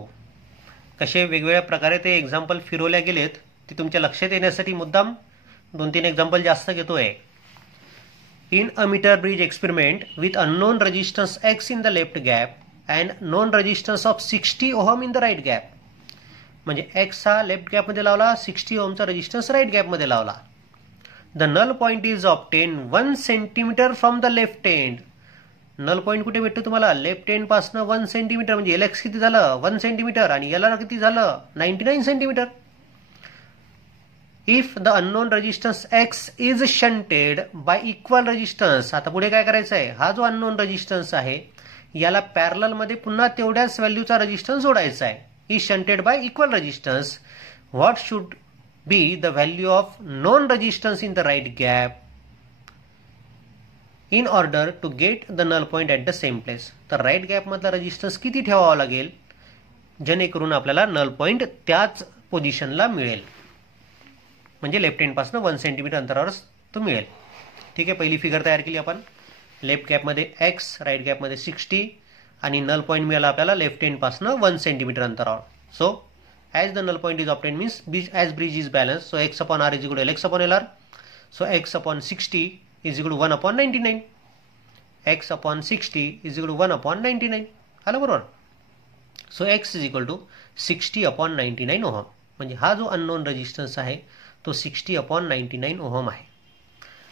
कसे वेगवेगळ्या प्रकारे ते एक्झाम्पल फिरवल्या गेलेत ते तुमच्या लक्षात येण्यासाठी मुद्दाम 2-3 एक्झाम्पल जास्त घेतोय. In a metre bridge experiment with unknown resistance X in the left gap and known resistance of 60 ohm in the right gap. म्हणजे एक्स हा लेफ्ट गॅपमध्ये लावला, 60 ओहमचा रेजिस्टन्स राईट गॅपमध्ये लावला. The null point is obtain 1 centimetre from the left end. Null point कुठे भेटतो तुम्हाला? लेफ्ट एंड पासून 1 सेंटीमीटर. म्हणजे Lx किती झालं? 1 सेंटीमीटर. आणि LR किती झालं? 99 centimetre. If the unknown resistance x is shunted y equal resistance. आता पुढे काय करायचं आहे? हा जो अननोन रेजिस्टन्स आहे याला पॅरलल मध्ये पुन्हा तेवढ्याच व्हॅल्यूचा रेजिस्टन्स जोडायचा आहे is shunted by equal resistance, what should be the value of non-resistance in the right gap in order to get the null point at the same place? तर right gap मधला resistance किती ठेवावा लागेल जेणेकरून आपल्याला null point त्याच पोझिशनला मिळेल, म्हणजे लेफ्ट हँड पासून 1 सेंटीमीटर अंतरावर तो मिळेल. ठीक आहे, पहिली फिगर तयार केली आपण. लेफ्ट गॅप मध्ये x, राईट गॅप मध्ये 60 आणि नल पॉइंट मिळाला आपल्याला लेफ्ट हँड पासून 1 सेंटीमीटर अंतरावर. So as the null point is obtained means as bridge is balanced, so x upon r is equal to lx upon lr. So x upon 60 is equal to 1 upon 99. x upon 60 is equal to 1 upon 99. आलं बरोबर. So x is equal to 60 upon 99 ohm. म्हणजे हा जो unknown resistance आहे तो 60 upon 99 ohm आहे.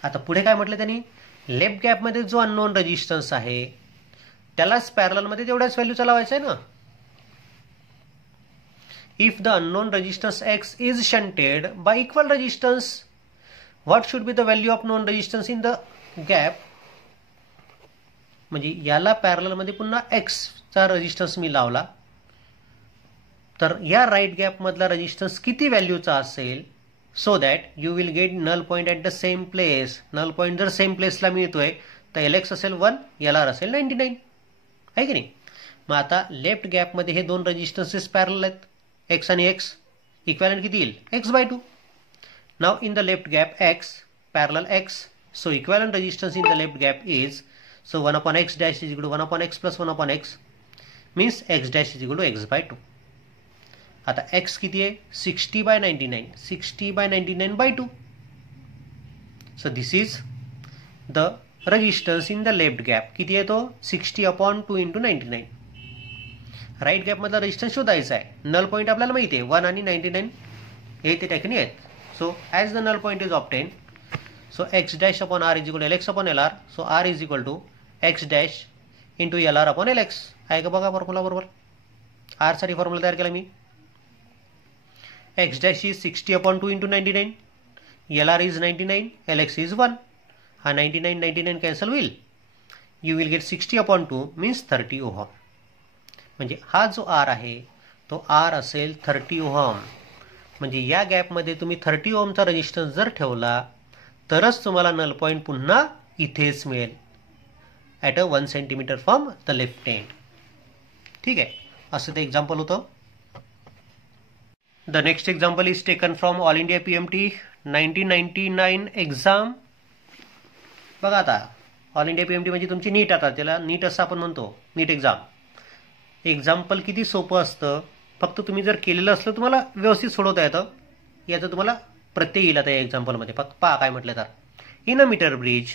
आता पुढे काय म्हटलं त्यांनी, लेफ्ट गॅप मध्ये जो अननोन रेजिस्टन्स आहे त्यालाच पॅरलल मध्ये तेवढ्याच व्हॅल्यूचा लावायचा आहे ना. If the unknown resistance X is shunted by equal resistance, what should be the value of known resistance in the gap? म्हणजे याला पॅरलल मध्ये पुन्हा X चा रेजिस्टन्स मी लावला तर या राईट गॅप मधला रेजिस्टन्स किती व्हॅल्यूचा असेल, so that you will get null point at the same place. Null point जर सेम प्लेसला मिळतोय तर LX असेल 1, LR असेल 99, आहे की नाही. मग आता लेफ्ट गॅप मध्ये हे दोन रेजिस्टन्सेस पॅरलल आहेत, x आणि x, इक्वॅलेंट किती येईल x/2. Now in the left gap x parallel x, so equivalent resistance in the left gap is, so 1 upon x dash is equal to 1 upon x plus 1 upon x means x dash is equal to x/2. आता x किती आहे 60/99, 60/99/2. So this is the resistance in the left gap. किती आहे तो 60 upon 2 into 99. Right gap मधला resistance शोधायचा आहे. Null point आपल्याला माहिती आहे 1 आणि 99 हे ते ठिकाणी आहेत. So as the null point is obtain, so x dash upon r is equal to lx upon lr. So r is equal to x dash into lr upon lx. आहे का बघा फॉर्म्युला बरोबर. r साठी formula तयार केला मी. x dash is 60 upon 2 into 99, lr is 99, lx is 1. हा 99 cancel होईल. You will gate 60 upon 2 means 30 ohm. म्हणजे हा जो R आहे तो R असेल 30 ओहम. म्हणजे या गॅपमध्ये तुम्ही 30 ओहमचा रेजिस्टन्स जर ठेवला तरच तुम्हाला नल पॉइंट पुन्हा इथेच मिळेल at a 1 centimetre from the left end. ठीक आहे, असं ते एक्झाम्पल होतं. The next example is taken from all India PMT 1999 exam. बघा आता ऑल इंडिया PMT म्हणजे तुमची नीट, आता त्याला नीट असं आपण म्हणतो, नीट एक्झाम. एक्झाम्पल किती सोपं असतं, फक्त तुम्ही जर केलेलं असलं तुम्हाला व्यवस्थित सोडवता येतं. याचं तुम्हाला प्रत्यय येईल आता या एक्झाम्पलमध्ये. फक्त पहा काय म्हटलं तर, in a metre bridge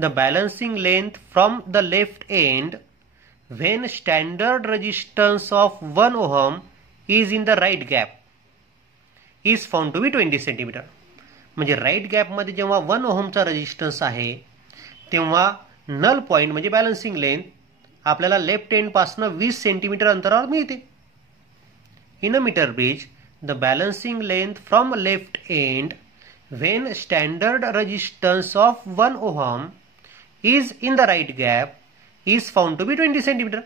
the balancing length from the left end when standard resistance of 1 ohm is in the right gap is found to be 20 centimetre. म्हणजे राईट गॅपमध्ये जेव्हा 1 ओहमचा रेजिस्टन्स आहे तेव्हा नल पॉइंट म्हणजे बॅलन्सिंग लेंथ आपल्याला left end पासून 20 centimetre अंतरावर मिळते. In a metre bridge the balancing length from left end when standard resistance of 1 ohm is in the right gap is found to be 20 centimetre.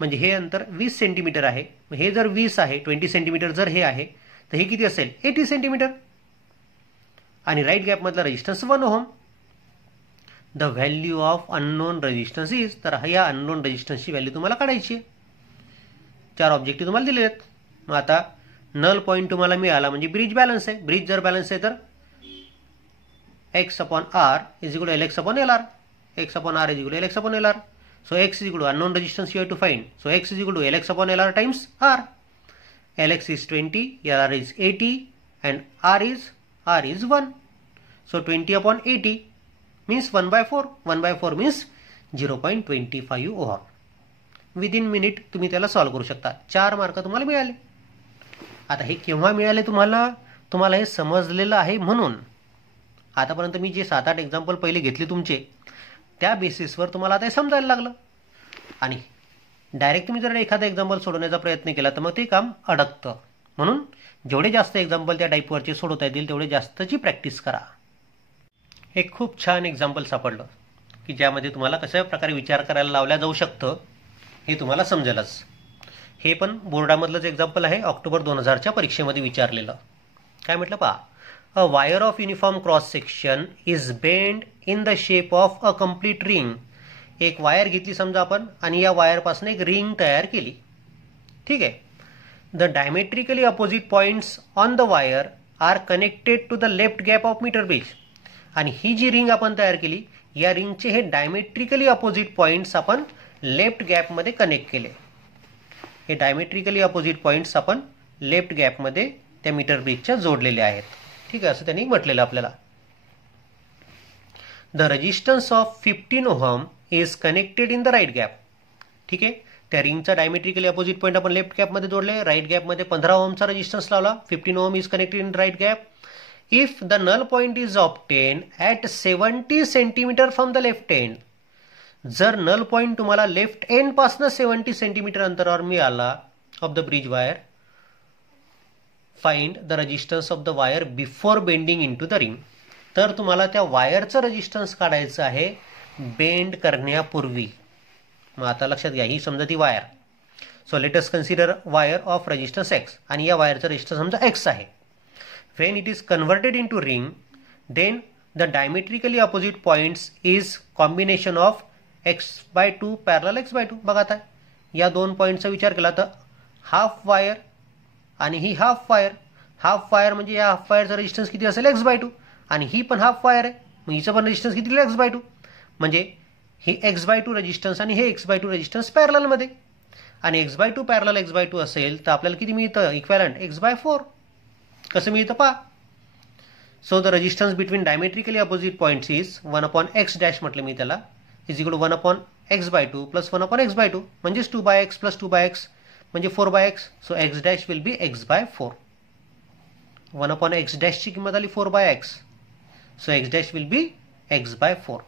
म्हणजे हे अंतर 20 centimetre आहे. हे जर 20 आहे, 20 सेंटीमीटर जर हे आहे तर हे किती असेल 80 सेंटीमीटर. आणि राईट गॅप मधला resistance 1 ohm. The value of unknown resistance is, तर या अननोन रेजिस्टन्सची व्हॅल्यू तुम्हाला काढायची आहे. 4 ऑब्जेक्टिव्ह तुम्हाला दिलेले आहेत. मग आता नल पॉइंट तुम्हाला मिळाला म्हणजे ब्रिज बॅलन्स आहे. ब्रिज जर बॅलन्स आहे तर x upon r is equal to lx upon lr. x upon r is equal to lx upon lr. So x is equal to unknown resistance you have to find. So x is equal to lx upon lr times r. lx is 20, lr is 80 and r is 1. So 20 upon 80 means 1/4. 1/4 means 0.25 ohm. Within minute तुम्ही त्याला solve करू शकता. 4 mark तुम्हाला मिळाले. आता हे केव्हा मिळाले तुम्हाला हे समजलेलं आहे म्हणून. आतापर्यंत मी जे 7-8 एक्झाम्पल पहिले घेतले तुमचे त्या बेसिसवर तुम्हाला आता हे समजायला लागलं. आणि डायरेक्ट तुम्ही जर एखादा एक्झाम्पल सोडवण्याचा प्रयत्न केला तर मग ते काम अडकतं. म्हणून जेवढे जास्त एक्झाम्पल त्या टाईपवरचे सोडवता येतील तेवढे जास्तची प्रॅक्टिस करा. एक खूप छान एक्झाम्पल सापडलं की ज्यामध्ये तुम्हाला कशा प्रकारे विचार करायला लावला जाऊ शकतं हे तुम्हाला समजेलच. हे पण बोर्डामधलंच एक्झाम्पल आहे, ऑक्टोबर 2000च्या परीक्षेमध्ये विचारलेलं. काय म्हटलं पहा, a wire of uniform cross section is bend in the shape of a complete ring. एक वायर घेतली समजा आपण आणि या वायरपासून एक रिंग तयार केली. ठीक आहे. The diametrically opposite points on the wire are connected to the left gap of metre bridge. आणि ही जी रिंग आपण तयार केली, या रिंगचे हे डायमेट्रिकली अपोजिट पॉइंट्स आपण लेफ्ट गॅपमध्ये कनेक्ट केले. हे डायमेट्रिकली अपोजिट पॉइंट्स आपण लेफ्ट गॅपमध्ये त्या मीटर ब्रिजच्या जोडलेले आहेत. ठीक आहे, असं त्यांनी म्हटलेलं आपल्याला. The resistance of 15 ohm is connected in the right gap. ठीक आहे, त्या रिंगचा डायमेट्रिकली अपोजिट पॉईंट आपण लेफ्ट गॅपमध्ये जोडले, राईट गॅपमध्ये 15 ओहमचा रेजिस्टन्स लावला. 15 ohm is connected in right gap. If the null point is obtain at 70 centimetre from the left end. जर नल पॉइंट तुम्हाला लेफ्ट एंड पासून 70 सेंटीमीटर अंतरावर मिळाला of the bridge wire, find the resistance of the wire before bending into the ring. तर तुम्हाला त्या वायरचं resistance काढायचं आहे बेंड करण्यापूर्वी. मग आता लक्षात घ्या, ही समजा ती wire. So let us consider wire of resistance X, आणि या वायरचं रेजिस्टन्स समजा एक्स आहे. When it is converted into ring, then the diametrically opposite points is combination of x/2 parallel x/2. बघा आता या दोन पॉईंटचा विचार केला तर हाफ वायर आणि ही हाफ वायर. हाफ वायर म्हणजे या हाफ वायरचा रेजिस्टन्स किती असेल x/2, आणि ही पण हाफ वायर आहे, मग हिचं पण रेजिस्टन्स किती x/2. म्हणजे ही x/2 रेजिस्टन्स आणि हे x/2 रेजिस्टन्स पॅरललमध्ये, आणि x/2 पॅरलल x/2 असेल तर आपल्याला किती मिळतं इक्वॅलंट x/4. कसं मिळतं पहा. So the resistance between diametrically opposite points is 1/x dash म्हटलं मी त्याला, is equal to 1/x/2 plus 1/x/2, म्हणजेच 2/x प्लस 2/x म्हणजे 4/x. So x dash will be x/4. 1/x डॅशची किंमत आली 4/x, so x dash will be x/4.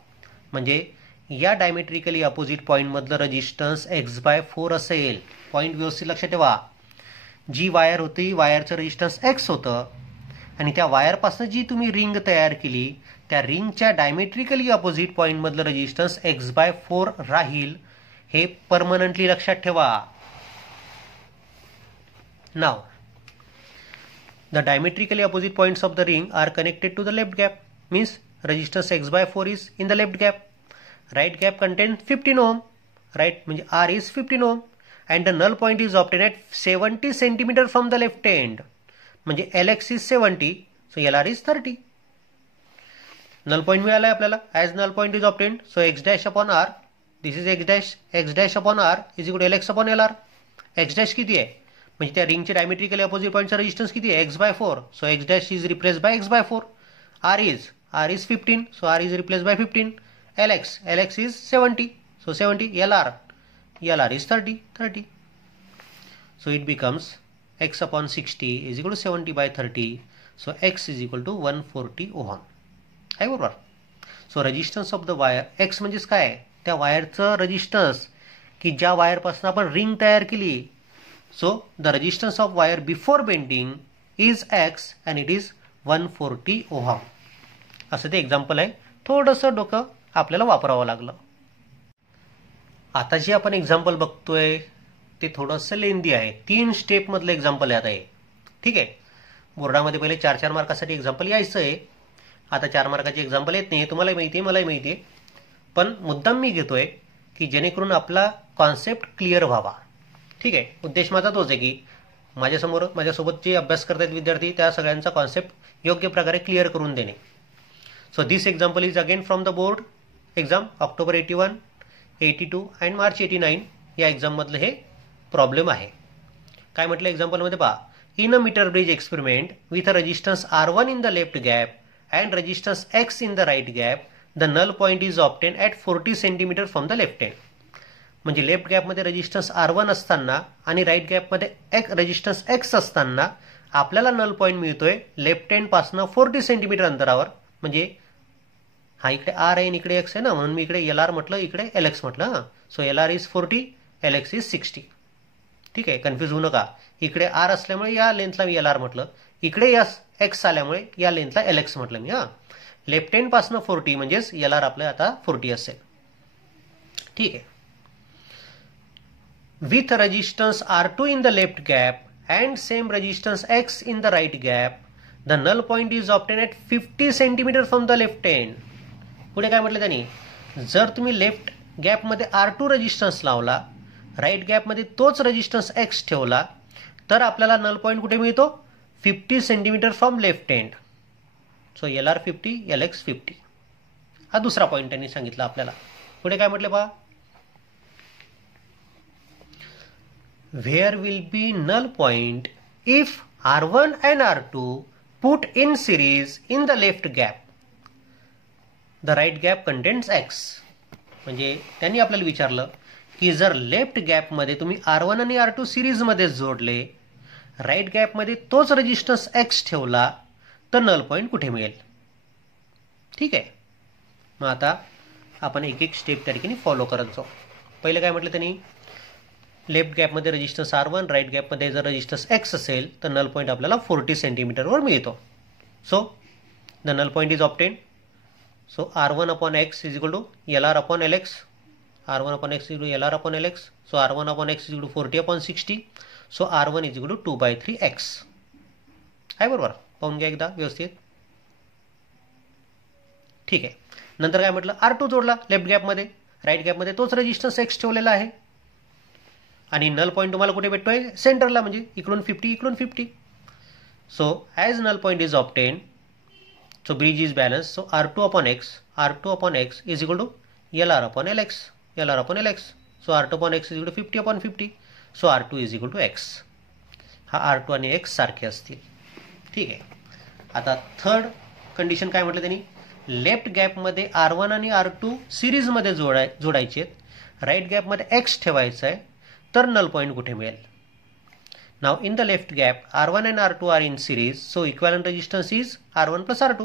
म्हणजे या diametrically opposite पॉईंटमधलं resistance x/4 असेल. पॉईंट व्यवस्थित लक्षात ठेवा. जी वायर होती, वायरचं रेजिस्टन्स x होतं, आणि त्या वायरपासून जी तुम्ही रिंग तयार केली, त्या रिंगच्या डायमेट्रिकली अपोजिट पॉईंटमधलं रेजिस्टन्स x/4 राहील. हे परमनंटली लक्षात ठेवा. Now the diametrically opposite points of the ring are connected to the left gap, means resistance x/4 is in the left gap. Right gap contain 15 ohm, right म्हणजे R is 15 ohm, and the null point is obtain at 70 centimetre from the left end, म्हणजे LX is 70, so LR is 30. Null point मिळाला आहे आपल्याला. As null point is obtain, so x dash upon R, this is x dash upon R is equal to LX upon LR. x dash किती आहे, म्हणजे त्या रिंगचे diametrically opposite पॉइंटचा resistance किती आहे x/4, so x dash is replace by x/4. R is 15, so R is replace by 15. LX is 70, so 70. LR is 30. So it becomes x upon 60 is equal to 70/30. So x is equal to 140 ohm. आहे बरोबर. So resistance of the wire, x म्हणजेच काय, त्या वायरचं resistance की ज्या वायरपासून आपण ring तयार केली. So the resistance of wire before bending is x and it is 140 ohm. असं ते एक्झाम्पल आहे. थोडंसं डोकं आपल्याला वापरावं लागलं. आता जे आपण एक्झाम्पल बघतोय ते थोडंसं लेंदी आहे. 3 स्टेपमधलं एक्झाम्पल आहे आता हे. ठीक आहे, बोर्डामध्ये पहिले 4 मार्कासाठी एक्झाम्पल यायचं आहे. आता 4 मार्काची एक्झाम्पल येत नाही, तुम्हालाही माहिती आहे, मलाही माहिती आहे, पण मुद्दाम मी घेतोय की जेणेकरून आपला कॉन्सेप्ट क्लिअर व्हावा. ठीक आहे, उद्देश माझा तोच आहे की माझ्यासोबत जे अभ्यास करतात विद्यार्थी त्या सगळ्यांचा कॉन्सेप्ट योग्य प्रकारे क्लिअर करून देणे. So this example is again from the board exam October 81, 82 and March 89 या एक्झाममधलं हे प्रॉब्लेम आहे. काय म्हटलं एक्झाम्पलमध्ये पहा. In a metre bridge experiment with a resistance R1 in the left gap and resistance X in the right gap, the null point is obtain at 40 centimetre from the left end. म्हणजे left गॅपमध्ये resistance R1 असताना आणि right गॅपमध्ये resistance X असताना आपल्याला null point मिळतोय left end पासून 40 centimetre अंतरावर. म्हणजे हा इकडे R आहे आणि इकडे X आहे ना, म्हणून मी इकडे LR म्हटलं, इकडे LX म्हटलं. So LR is 40, LX is 60. ठीक आहे, कन्फ्यूज होऊ नका. इकडे R असल्यामुळे या लेंथला मी LR म्हटलं, इकडे X आल्यामुळे या लेंथला LX म्हटलं मी. लेफ्ट एंड पासून 40 म्हणजेच LR आपलं आता 40 असेल. ठीक आहे. with resistance R2 in the left gap and same resistance X in the right gap, the null point is obtained at 50 cm from the left end. पुढे काय म्हटलं त्यांनी, जर तुम्ही लेफ्ट गॅपमध्ये R2 रेजिस्टन्स लावला, राईट गॅपमध्ये तोच रेजिस्टन्स X ठेवला, तर आपल्याला नल पॉईंट कुठे मिळतो, 50 centimetre from left end. So LR 50, LX 50. हा दुसरा पॉईंट त्यांनी सांगितला आपल्याला. पुढे काय म्हटले पहा, where will be null point if R1 and R2 put in series in the left gap, the right gap contains X. म्हणजे त्यांनी आपल्याला विचारलं की जर लेफ्ट गॅपमध्ये तुम्ही R1 आणि R2 सिरीजमध्ये जोडले, राईट गॅपमध्ये तोच रेजिस्टन्स X ठेवला, तर नल पॉईंट कुठे मिळेल. ठीक आहे, मग आता आपण एक एक स्टेप त्या ठिकाणी फॉलो करत जाऊ. पहिले काय म्हटलं त्यांनी, लेफ्ट गॅपमध्ये रेजिस्टन्स R1, राईट गॅपमध्ये जर रेजिस्टन्स X असेल तर नल पॉईंट आपल्याला 40 सेंटीमीटरवर मिळतो. So the null point is obtain. So R1 upon X is equal to LR upon LX. R1 upon X is equal to LR upon LX. So R1 upon X is equal to 40 upon 60. So R1 is equal to 2/3X. आहे बरोबर, पाहून घ्या एकदा व्यवस्थित. ठीक आहे, नंतर काय म्हटलं, R2 जोडला लेफ्ट गॅपमध्ये, राईट गॅपमध्ये तोच रेजिस्टन्स X ठेवलेला आहे आणि नल पॉईंट तुम्हाला कुठे भेटतोय, सेंटरला, म्हणजे इकडून 50 इकडून 50. So as null point is obtain, so bridge is balanced. So R2 upon X is equal to LR upon LX. So R2 upon X is equal to 50 upon 50. So R2 is equal to X. हा R2 आणि X सारखे असतील. ठीक आहे, आता third condition काय म्हटलं त्यांनी, लेफ्ट गॅपमध्ये R1 आणि R2 सिरीजमध्ये जोडायचे, राईट गॅपमध्ये X ठेवायचं आहे, तर नल पॉईंट कुठे मिळेल. Now in the left gap R1 and R2 are in series, so equivalent resistance is R1 plus R2.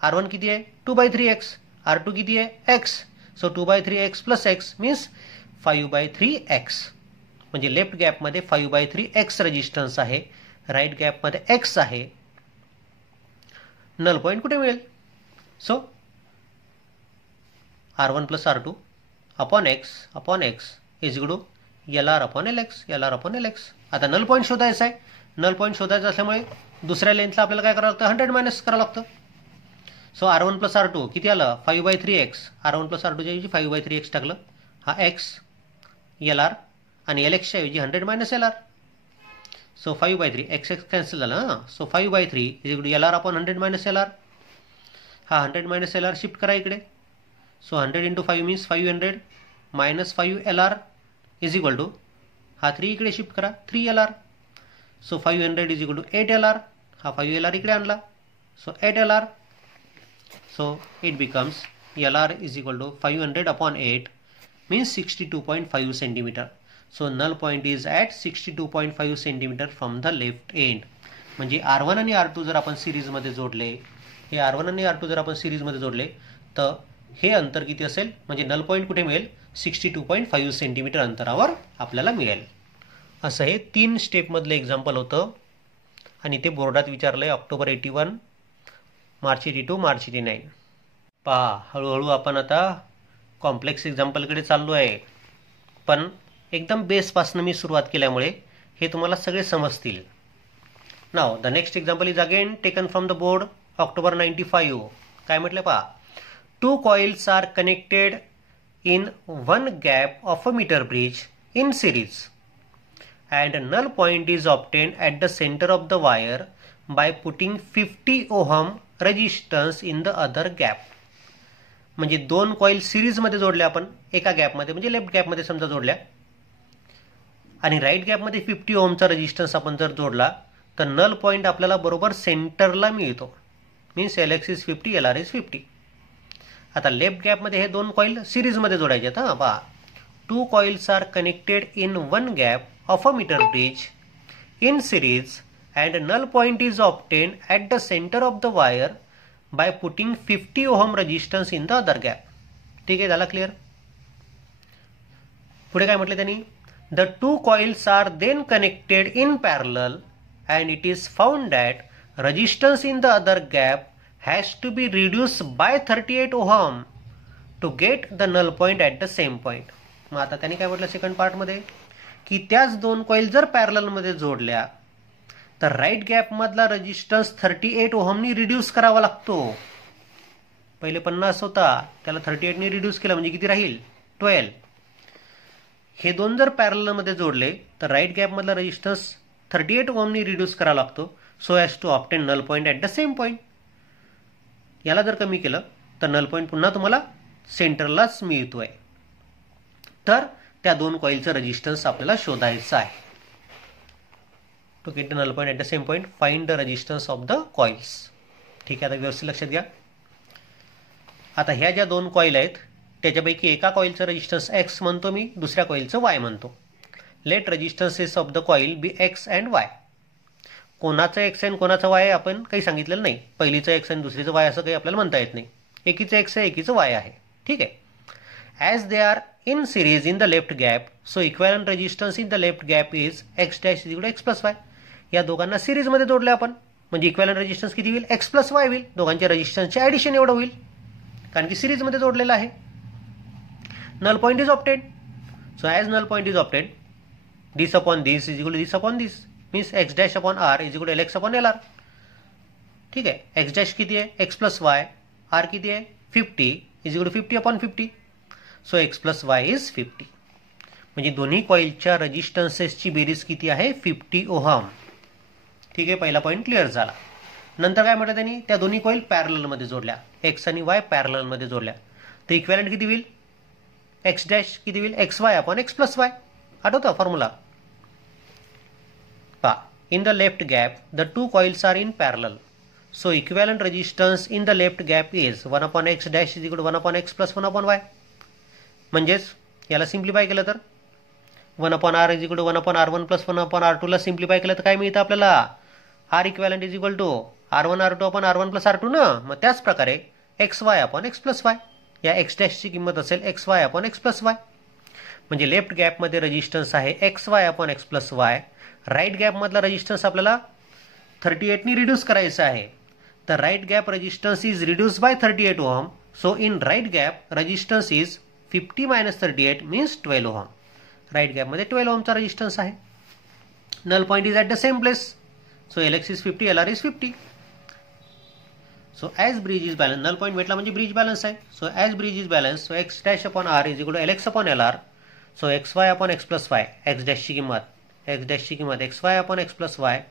R1 किती आहे, 2/3X. R2 किती आहे, X. So 2/3X plus X means 5/3X. म्हणजे लेफ्ट गॅपमध्ये 5/3X रेजिस्टन्स आहे, right गॅपमध्ये X आहे, null point कुठे मिळेल. So R1 plus R2 upon X is equal to LR upon LX. आता नल पॉईंट शोधायचा आहे. नल पॉईंट शोधायचा असल्यामुळे दुसऱ्या लेंथला आपल्याला काय करावं लागतं, 100 मायनस करावं लागतं. सो R1 प्लस R2 किती आलं, 5/3X. R1 प्लस R2 च्या ऐवजी 5/3X टाकलं, हा X LR आणि LXच्या ऐवजी 100 minus LR. So 5/3 X cancel झालं. हां, so 5/3 is equal to LR upon 100 minus LR. हा 100 मायनस LR शिफ्ट करा इकडे. So 100 into 5 means 500 minus 5 LR is equal to, हा 3 इकडे शिफ्ट करा, 3 LR. So 500 is equal to 8 LR. हा 5 LR इकडे आणला, so 8 LR. So it becomes LR is equal to 500 upon 8 means 62.5 centimetre. So null point is at 62.5 centimetre from the left end. म्हणजे R1 आणि R2 जर आपण सिरीजमध्ये जोडले, हे R1 आणि R2 जर आपण सिरीजमध्ये जोडले, तर हे अंतर किती असेल, म्हणजे नल पॉईंट कुठे मिळेल, 62.5 सेंटीमीटर अंतरावर आपल्याला मिळेल. असं हे 3 स्टेपमधलं एक्झाम्पल होतं आणि ते बोर्डात विचारलं आहे ऑक्टोबर 81, मार्च 82, मार्च 89. पहा, हळूहळू आपण आता कॉम्प्लेक्स एक्झाम्पलकडे चाललो आहे, पण एकदम बेसपासून मी सुरुवात केल्यामुळे हे तुम्हाला सगळे समजतील. नाव the next example is again taken from the board October 95. काय म्हटलं पहा, 2 coils are connected in one gap of a meter bridge in series and null point is obtained at the center of the wire by putting 50 ohm resistance in the other gap. म्हणजे 2 coil सिरीजमध्ये जोडल्या आपण एका गॅपमध्ये, म्हणजे left गॅपमध्ये समजा जोडल्या, आणि right गॅपमध्ये 50 ओमचा रेजिस्टन्स आपण जर जोडला, तर नल पॉईंट आपल्याला बरोबर सेंटरला मिळतो. Means LX is 50, LR is 50. आता लेफ्ट गॅपमध्ये हे 2 कॉईल सिरीजमध्ये जोडायचे आहेत. हां पहा, 2 coils are connected in one gap of a meter bridge in series and null point is obtained at the center of the wire by putting 50 ohm resistance in the other gap. ठीक आहे, झाला clear. पुढे काय म्हटलं त्यांनी, the 2 coils are then connected in parallel and it is found that resistance in the other gap has to be reduced by 38 ohm to get the null point at the same point. मग आता त्यांनी काय म्हटलं second पार्टमध्ये, की त्याच दोन coil जर पॅरललमध्ये जोडल्या तर राईट गॅपमधला रेजिस्टन्स 38 ओहमनी रिड्यूस करावा लागतो. पहिले 50 होता, त्याला 38 ने रिड्यूस केला म्हणजे किती राहील 12. हे दोन जर पॅरललमध्ये जोडले तर राईट गॅपमधला रेजिस्टन्स 38 ओहमनी रिड्यूस करावा लागतो so as to obtain null point at the same point. याला जर कमी केलं तर नल पॉईंट पुन्हा तुम्हाला सेंटरलाच मिळतोय. तर त्या दोन कॉईलचं रेजिस्टन्स आपल्याला शोधायचं आहे. To get the null point at the same point find the resistance of the coils. ठीक आहे, आता व्यवस्थित लक्षात घ्या. आता ह्या ज्या दोन कॉईल आहेत त्याच्यापैकी एका कॉईलचं रेजिस्टन्स एक्स म्हणतो मी, दुसऱ्या कॉईलचं वाय म्हणतो. Let resistances of the coil be X and Y. कोणाचं एक्स आणि कोणाचं वाय आपण काही सांगितलेलं नाही. पहिलीचं एक्स आणि दुसरीचं वाय असं काही आपल्याला म्हणता येत नाही. एकीचं एक्स आहे, एकीचं वाय आहे. ठीक आहे. As they are in series in the left gap so equivalent resistance in the left gap is x dash is equal to x plus Y. या दोघांना सिरीजमध्ये जोडले आपण म्हणजे इक्वॅलंट रेजिस्टन्स किती होईल एक्स प्लस वाय होईल. दोघांच्या रेजिस्टन्सचे ॲडिशन एवढं होईल कारण की सिरीजमध्ये जोडलेलं आहे. Null point is obtain. So as null point is obtain this upon this is equal to this upon this means x dash upon R is equal to L X upon L R. ठीक आहे. X dash किती आहे x plus Y, R किती आहे 50 is equal to 50 upon 50. So x plus y is 50. म्हणजे दोन्ही कॉईलच्या रेजिस्टन्सेसची बेरीज किती आहे 50 ओहम. ठीक आहे, पहिला पॉईंट क्लिअर झाला. नंतर काय म्हटलं त्यांनी, त्या दोन्ही कॉईल पॅरललमध्ये जोडल्या, एक्स आणि वाय पॅरललमध्ये जोडल्या तर इक्वॅलंट किती होईल एक्स डॅश किती होईल x Y upon x plus y. आठवतं फॉर्म्युला पहा. In the left gap the two coils are in parallel so equivalent resistance in the left gap is 1 upon x dash is equal to 1 upon x plus 1 upon y. म्हणजेच याला simplify केलं तर 1 upon R is equal to 1 upon R1 plus 1 upon R2 ला simplify केलं तर काय मिळतं आपल्याला R equivalent is equal to R1 R2 upon R1 plus R2 ना. मग त्याच प्रकारे X Y upon x plus Y. या एक्स डॅशची किंमत असेल X Y upon x plus Y. म्हणजे लेफ्ट गॅपमध्ये रेजिस्टन्स आहे X Y upon x plus Y. Right गॅपमधला रेजिस्टन्स आपल्याला 38 नी रिड्यूस करायचा आहे. तर right gap resistance is reduce by 38 ohm. So in right gap resistance is 50 minus 38 means 12 ohm. Right गॅपमध्ये 12 ओहमचा रेजिस्टन्स आहे. Null point is at the same place. So L X is 50, L R is 50. So as bridge is balance, null point भेटला म्हणजे bridge balance आहे. So as bridge is balance so X dash upon R is equal to L X upon L R. So x Y upon x plus Y, X डॅशची किंमत X Y upon x plus Y,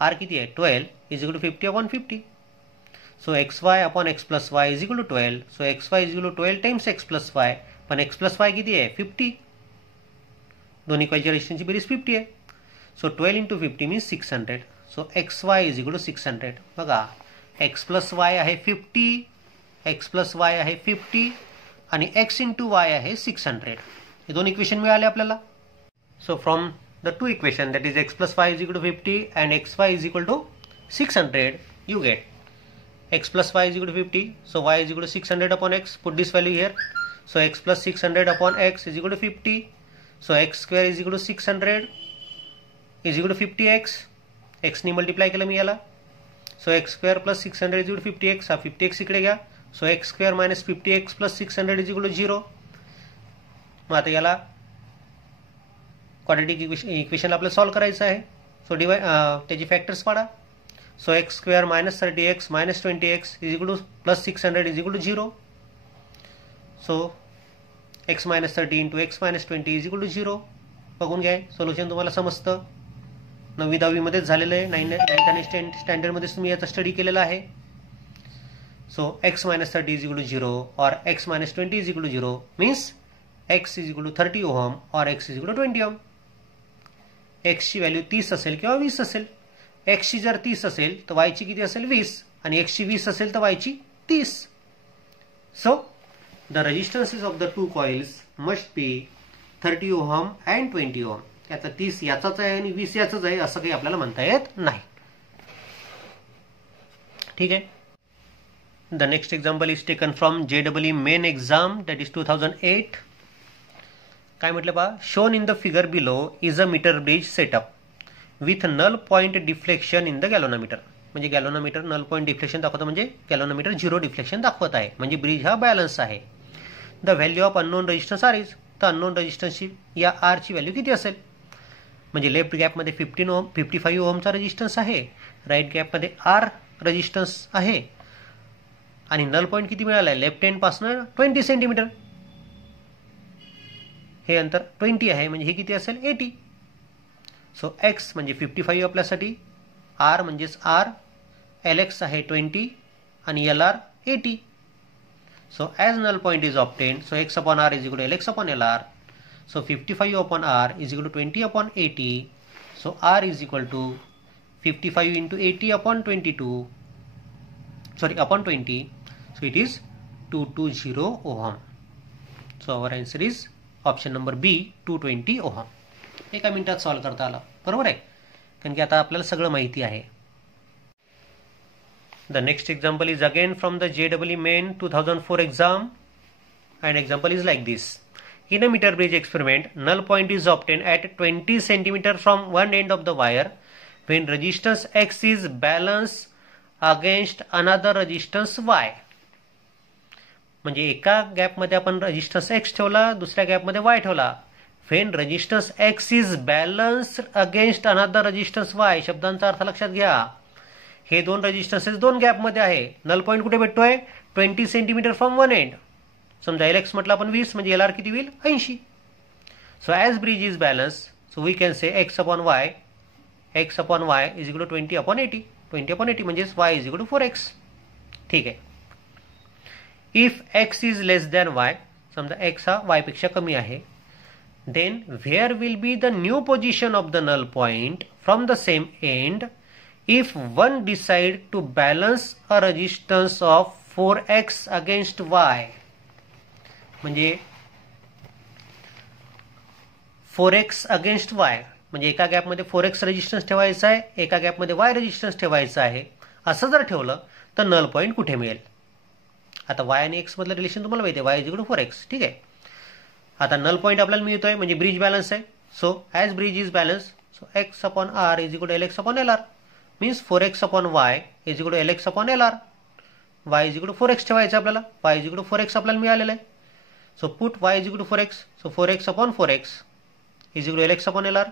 R किती आहे 12 is equal to 50 upon 50. So x Y upon x plus y is equal to 12. So x y is equal to 12 times x plus y. पण x plus y किती आहे 50. दोन्ही कॉईलच्या रेजिस्टन्सची बेरीज 50 आहे. So 12 into 50 means 600. So x y is equal to 600. बघा x plus Y आहे 50, एक्स प्लस वाय आहे 50 आणि एक्स इंटू वाय आहे 600. हे दोन इक्वेशन मिळाले आपल्याला. So from the two equation that is x plus y is equal to 50 and x y is equal to 600 you get x plus y is equal to 50. So y is equal to 600 upon x. Put this value here. So x plus 600 upon x is equal to 50. So x square is equal to 600 is equal to 50x. x ने multiply केलं मी याला. So x square plus 600 is equal to 50x. हा 50x इकडे घ्या. So x square minus 50x plus 600 is equal to 0. मग आता याला quadratic equation आपल्याला सॉल्व करायचं आहे. सो डिवाइड त्याची फॅक्टर्स पाडा. So x square minus 30x minus 20x is equal to plus 600 is equal to 0. So x minus 30 into x minus 20 is equal to 0. बघून घ्या सोल्युशन तुम्हाला समजतं. 9वी 10वी मध्येच झालेलं आहे. 9th आणि 10th स्टँडर्डमध्येच तुम्ही याचा स्टडी केलेला आहे. So x minus 30 is equal to 0 or x minus 20 is equal to 0 means x is equal to 30 ohm or x is equal to 20 ohm. x ची व्हॅल्यू 30 असेल किंवा 20 असेल. x ची जर 30 असेल तर y ची किती असेल 20 आणि x ची 20 असेल तर y ची 30. So the resistances of the two coils must be 30 ohm and 20 ohm. आता 30 याचाच आहे आणि 20 याचाच आहे असं काही आपल्याला म्हणता येत नाही. ठीक आहे. The next example is taken from JEE main exam that is 2008. काय म्हटलं पहा, shown in the figure below is a metre bridge setup with null point deflection in the galvanometer. म्हणजे गॅलोनोमीटर नल पॉइंट डिफ्लेक्शन दाखवतं म्हणजे गॅलोनोमीटर 0 deflection दाखवत आहे म्हणजे bridge हा बॅलन्स आहे. The value of unknown resistance R is. तर unknown रेजिस्टन्सची या आर ची व्हॅल्यू किती असेल म्हणजे लेफ्ट गॅपमध्ये 55 ओहमचा रेजिस्टन्स आहे, राईट गॅपमध्ये आर रेजिस्टन्स आहे आणि नल पॉईंट किती मिळाला आहे लेफ्ट हँडपासून 20 सेंटीमीटर. हे अंतर 20 आहे म्हणजे हे किती असेल 80. सो एक्स म्हणजे 55 आपल्यासाठी, आर म्हणजेच आर, एल एक्स आहे 20 आणि L R 80. So as null point is obtain, so x upon R is equal to L X upon L R. So 55 upon r is equal to 20 upon 80. So r is equal to 55 into 80 upon 22. Sorry, upon 20. So it is 220 ohm. So our answer is option number B, 220 ohm. एका मिनिटात solve करता आला, बरोबर आहे, कारण की आता आपल्याला सगळं माहिती आहे. The next example is again from the JEE Main 2004 exam, and example is like this. In a meter bridge experiment, null point is obtained at 20 cm from one end of the wire when resistance X is balanced against another resistance Y. म्हणजे एका गॅपमध्ये आपण resistance X ठेवला, दुसऱ्या गॅपमध्ये Y ठेवला. When resistance X is balanced against another resistance Y, शब्दांचा अर्थ लक्षात घ्या. हे दोन रेजिस्टन्सेस दोन गॅपमध्ये आहे. नल पॉईंट कुठे भेटतोय 20 सेंटीमीटर फ्रॉम वन एंड. समजा एल एक्स म्हटलं आपण 20 म्हणजे एल आर किती होईल 80. So as bridge is balance, so we can say x upon y is equal to 20 upon 80. 20 upon 80 म्हणजेच y is equal to 4x. ठीक आहे. If x is less than y, समजा x हा y पेक्षा कमी आहे, then where will be the new position of the null point from the same end if one decide to balance a resistance of 4x against y. म्हणजे 4x against y म्हणजे एका गॅपमध्ये 4x resistance ठेवायचा आहे, एका गॅपमध्ये y resistance ठेवायचा आहे. असं जर ठेवलं तर नल पॉईंट कुठे मिळेल. आता y आणि x मधलं रिलेशन तुम्हाला माहिती आहे, y is equal to 4x. ठीक आहे. आता नल पॉईंट आपल्याला मिळतोय म्हणजे ब्रिज बॅलन्स आहे. So as bridge is balance, so x upon r is equal to L X upon L R. Means 4x upon y is equal to L X upon L R. y is equal to 4x ठेवायचं आपल्याला, y is equal to 4x आपल्याला मिळालेलं आहे. So put y is equal to 4x. So 4x upon 4x is equal to lx upon lr.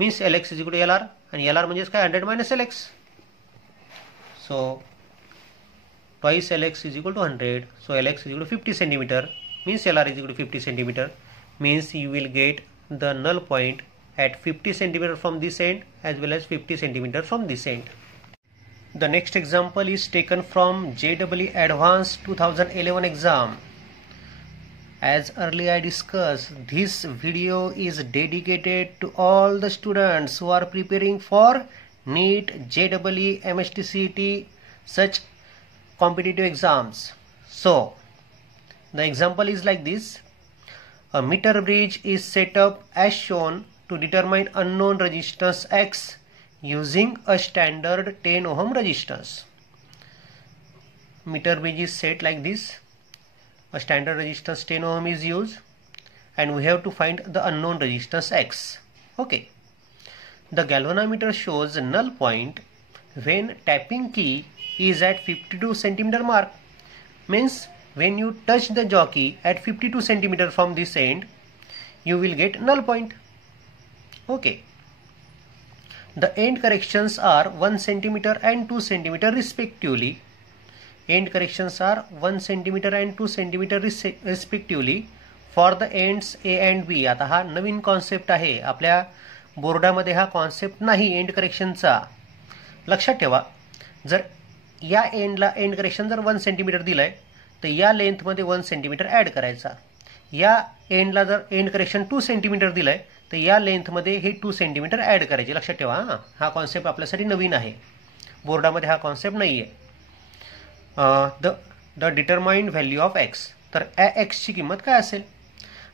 Means lx is equal to lr and lr म्हणजेच काय 100 minus lx. So twice lx is equal to 100. So lx is equal to 50 centimeter. Means lr is equal to 50 centimeter. Means you will get the null point at 50 centimeter from this end as well as 50 centimeter from this end. The next example is taken from JEE Advanced 2011 exam. As earlier I discussed, this video is dedicated to all the students who are preparing for NEET, JEE, MSTCT, such competitive exams. So, the example is like this. A meter bridge is set up as shown to determine unknown resistance X using a standard 10 ohm resistance. Meter bridge is set like this. A standard resistance 10 ohm is used and we have to find the unknown resistance X. Okay. The galvanometer shows null point when tapping key is at 52 centimeter mark. Means when you touch the jockey at 52 centimeter from this end, you will get null point. Okay. The end corrections are 1 centimeter and 2 centimeter respectively. End corrections are 1 centimeter and 2 centimeter respectively for the ends A and B. आता हा नवीन concept आहे, आपल्या बोर्डामध्ये हा concept नाही end करेक्शनचा. लक्षात ठेवा, जर या एंडला एंड करेक्शन जर 1 सेंटीमीटर दिलंय तर या लेंथमध्ये 1 सेंटीमीटर ॲड करायचा. या एंडला जर एंड करेक्शन 2 सेंटीमीटर दिलंय तर या लेंथमध्ये हे 2 सेंटीमीटर ॲड करायचे. लक्षात ठेवा, हा कॉन्सेप्ट आपल्यासाठी नवीन आहे, बोर्डामध्ये हा कॉन्सेप्ट नाही आहे. The determined value of x. तर एक्स ची किंमत काय असेल.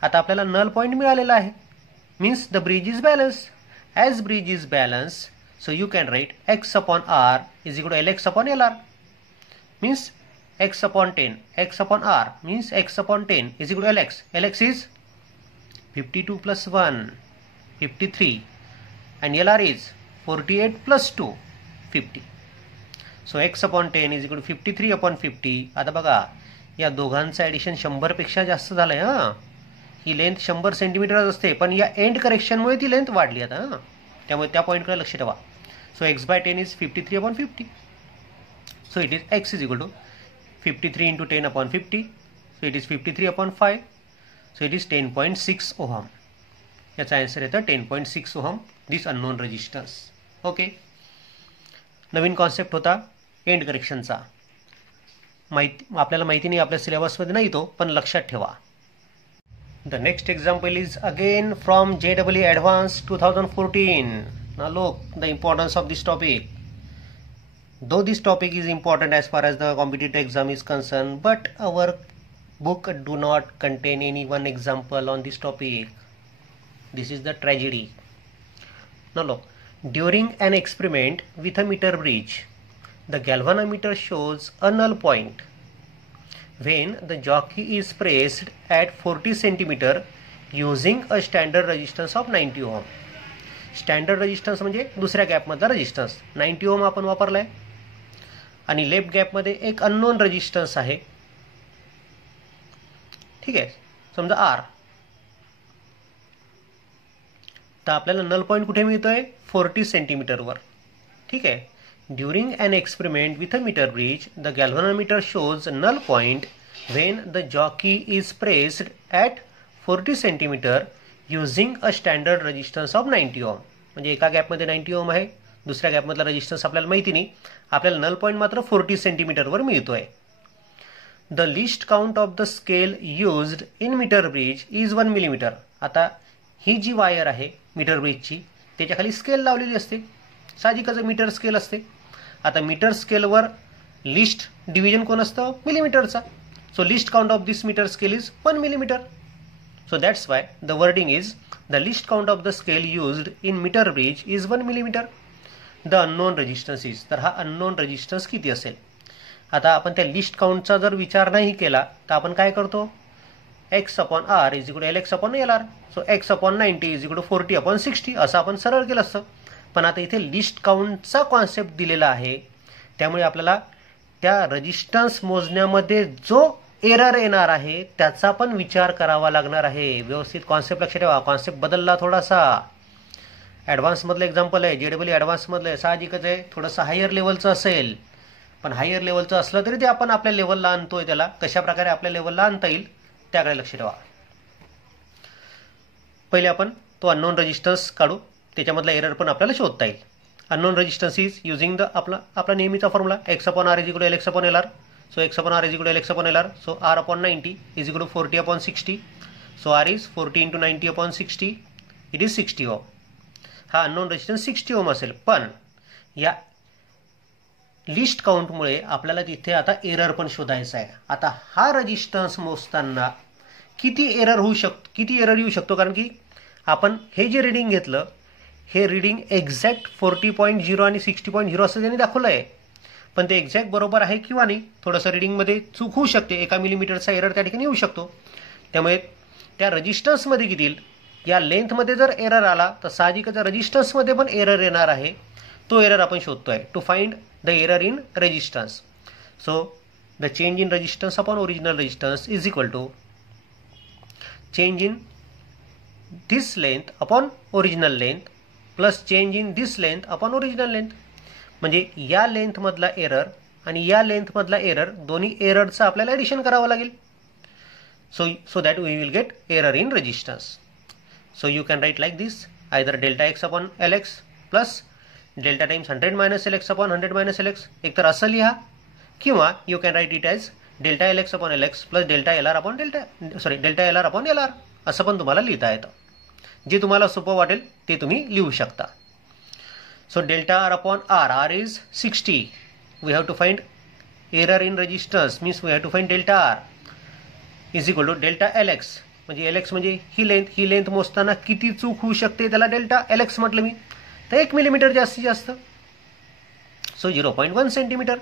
आता आपल्याला नल पॉईंट मिळालेला आहे. Means the bridge is balance. As bridge is balance, so you can write x upon R is equal to L X upon L R. Means x upon 10, x upon R means x upon 10 is equal to L X. L X is 52 plus 1 53 and LR is 48 plus 2 50. So x upon 10 is equal to 53 upon 50. आता बघा या दोघांचं addition 100 पेक्षा जास्त झालंय. ही length 100 centimetre असते, पण या एंड करेक्शनमुळे ती लेंथ वाढली. आता त्यामुळे त्या पॉईंटकडे लक्ष ठेवा. So x by 10 is 53/50. So it is x is equal to 53 into 10/50. So it is 53/5. So it is 10.6 ohm. याचा आन्सर येतं 10.6 ohm this unknown resistance. Okay, नवीन कॉन्सेप्ट होता एंड करेक्शनचा. आपल्याला माहिती नाही, आपल्या सिलेबसमध्ये नाही तो, पण लक्षात ठेवा. The next example is again from JEE Advanced 2014. Now look the importance of this topic. Though this topic is important as far as the competitive exam is concerned, but our book do not contain any one example on this topic. This is the tragedy. Now look, during an experiment with a meter bridge, the galvanometer shows a null point when the jockey is pressed at 40 cm using a standard resistance of 90 ohm. Standard resistance म्हणजे दुसऱ्या गॅपमधला resistance 90 ओम आपण वापरलाय आणि left गॅपमध्ये एक unknown resistance आहे. ठीक आहे, समजा आर. तर आपल्याला नल पॉईंट कुठे मिळतोय? 40 सेंटीमीटरवर. ठीक आहे, during an experiment with a metre bridge the galvanometer shows null point when the jockey is pressed at 40 centimetre using a standard resistance of 90 ohm. म्हणजे एका गॅपमध्ये 90 ओम आहे, दुसऱ्या गॅपमधला रेजिस्टन्स आपल्याला माहिती नाही, आपल्याला नल पॉईंट मात्र 40 सेंटीमीटरवर मिळतोय. The least count of the scale used in metre bridge is 1 millimetre. आता ही जी वायर आहे मीटर ब्रिजची, त्याच्या खाली स्केल लावलेली असते, साहजिकच मीटर स्केल असते. आता मीटर स्केलवर लिस्ट डिव्हिजन कोण असतं? मिलीमीटरचा. So least count of this metre scale is 1 millimetre. So that's why the wording is the least count of the scale used in meter bridge is 1 millimeter. The unknown resistance is. तर हा unknown resistance किती असेल? आता आपण त्या list काउंटचा जर विचार नाही केला तर आपण काय करतो? x/r is equal to lx/lr. So x/90 is equal to 40/60 असं आपण सरळ केलं असतं. पण आता इथे लिस्ट काउंटचा कॉन्सेप्ट दिलेला आहे, त्यामुळे आपल्याला त्या रेजिस्टन्स मोजण्यामध्ये जो एरर येणार आहे त्याचा पण विचार करावा लागणार आहे. व्यवस्थित कॉन्सेप्ट लक्षात ठेवा. कॉन्सेप्ट बदलला थोडासा. ॲडव्हान्समधलं एक्झाम्पल आहे, JEE ॲडव्हान्समधलं आहे, साहजिकच आहे, थोडंसं हायर लेवलचं असेल. पण हायर लेवलचं असलं तरी ते आपण आपल्या लेवलला आणतोय. त्याला कशा प्रकारे आपल्या लेवलला आणता येईल त्याकडे लक्ष ठेवा. पहिले आपण तो अननोन रेजिस्टन्स काढू, त्याच्यामधला एरर पण आपल्याला शोधता येईल. Unknown resistance is using the आपला नेहमीचा formula x/r is equal to lx/lr. So x/r is equal to lx/lr. So r/90 is equal to 40/60. So r is 40 into 90/60. It is 60 ohm. हा unknown resistance 60 ओम असेल. पण या list काउंटमुळे आपल्याला तिथे आता error पण शोधायचा आहे. आता हा रेजिस्टन्स मोजताना किती एरर येऊ शकतो? कारण की आपण हे जे रिडिंग घेतलं हे रिडिंग एक्झॅक्ट 40.0 आणि 60.0 असं त्यांनी दाखवलं आहे, पण ते एक्झॅक्ट बरोबर आहे किंवा नाही, थोडंसं रिडिंगमध्ये चूक होऊ शकते. 1 मिलीमीटरचा एरर त्या ठिकाणी येऊ शकतो. त्यामुळे त्या रेजिस्टन्समध्ये किती येईल? या लेंथमध्ये जर एरर आला तर साहजिकच रेजिस्टन्समध्ये पण एरर येणार आहे. तो एरर आपण शोधतोय. To find the error in resistance. So the change in resistance upon original resistance is equal to change in this length upon original length plus change in this length upon original length. म्हणजे या लेंथमधला error आणि या लेंथमधला error, दोन्ही एररचं आपल्याला addition करावं लागेल. So that we will get error in resistance. So you can write like this, either Δx/Lx plus delta times 100 - Lx/100 - Lx. एकतर असं लिहा किंवा you can write it as Δlx/Lx plus Δlr/Lr असं पण तुम्हाला लिहिता येतं. जे तुम्हाला सोपं वाटेल ते तुम्ही लिहू शकता. So delta r/r is 60. We have to find error in resistance, means we have to find delta r is equal to delta Lx. म्हणजे Lx म्हणजे ही लेंथ मोजताना किती चूक होऊ शकते त्याला डेल्टा Lx म्हटलं मी. तर 1 मिलीमीटर जास्तीत जास्त. So 0.1 centimetre.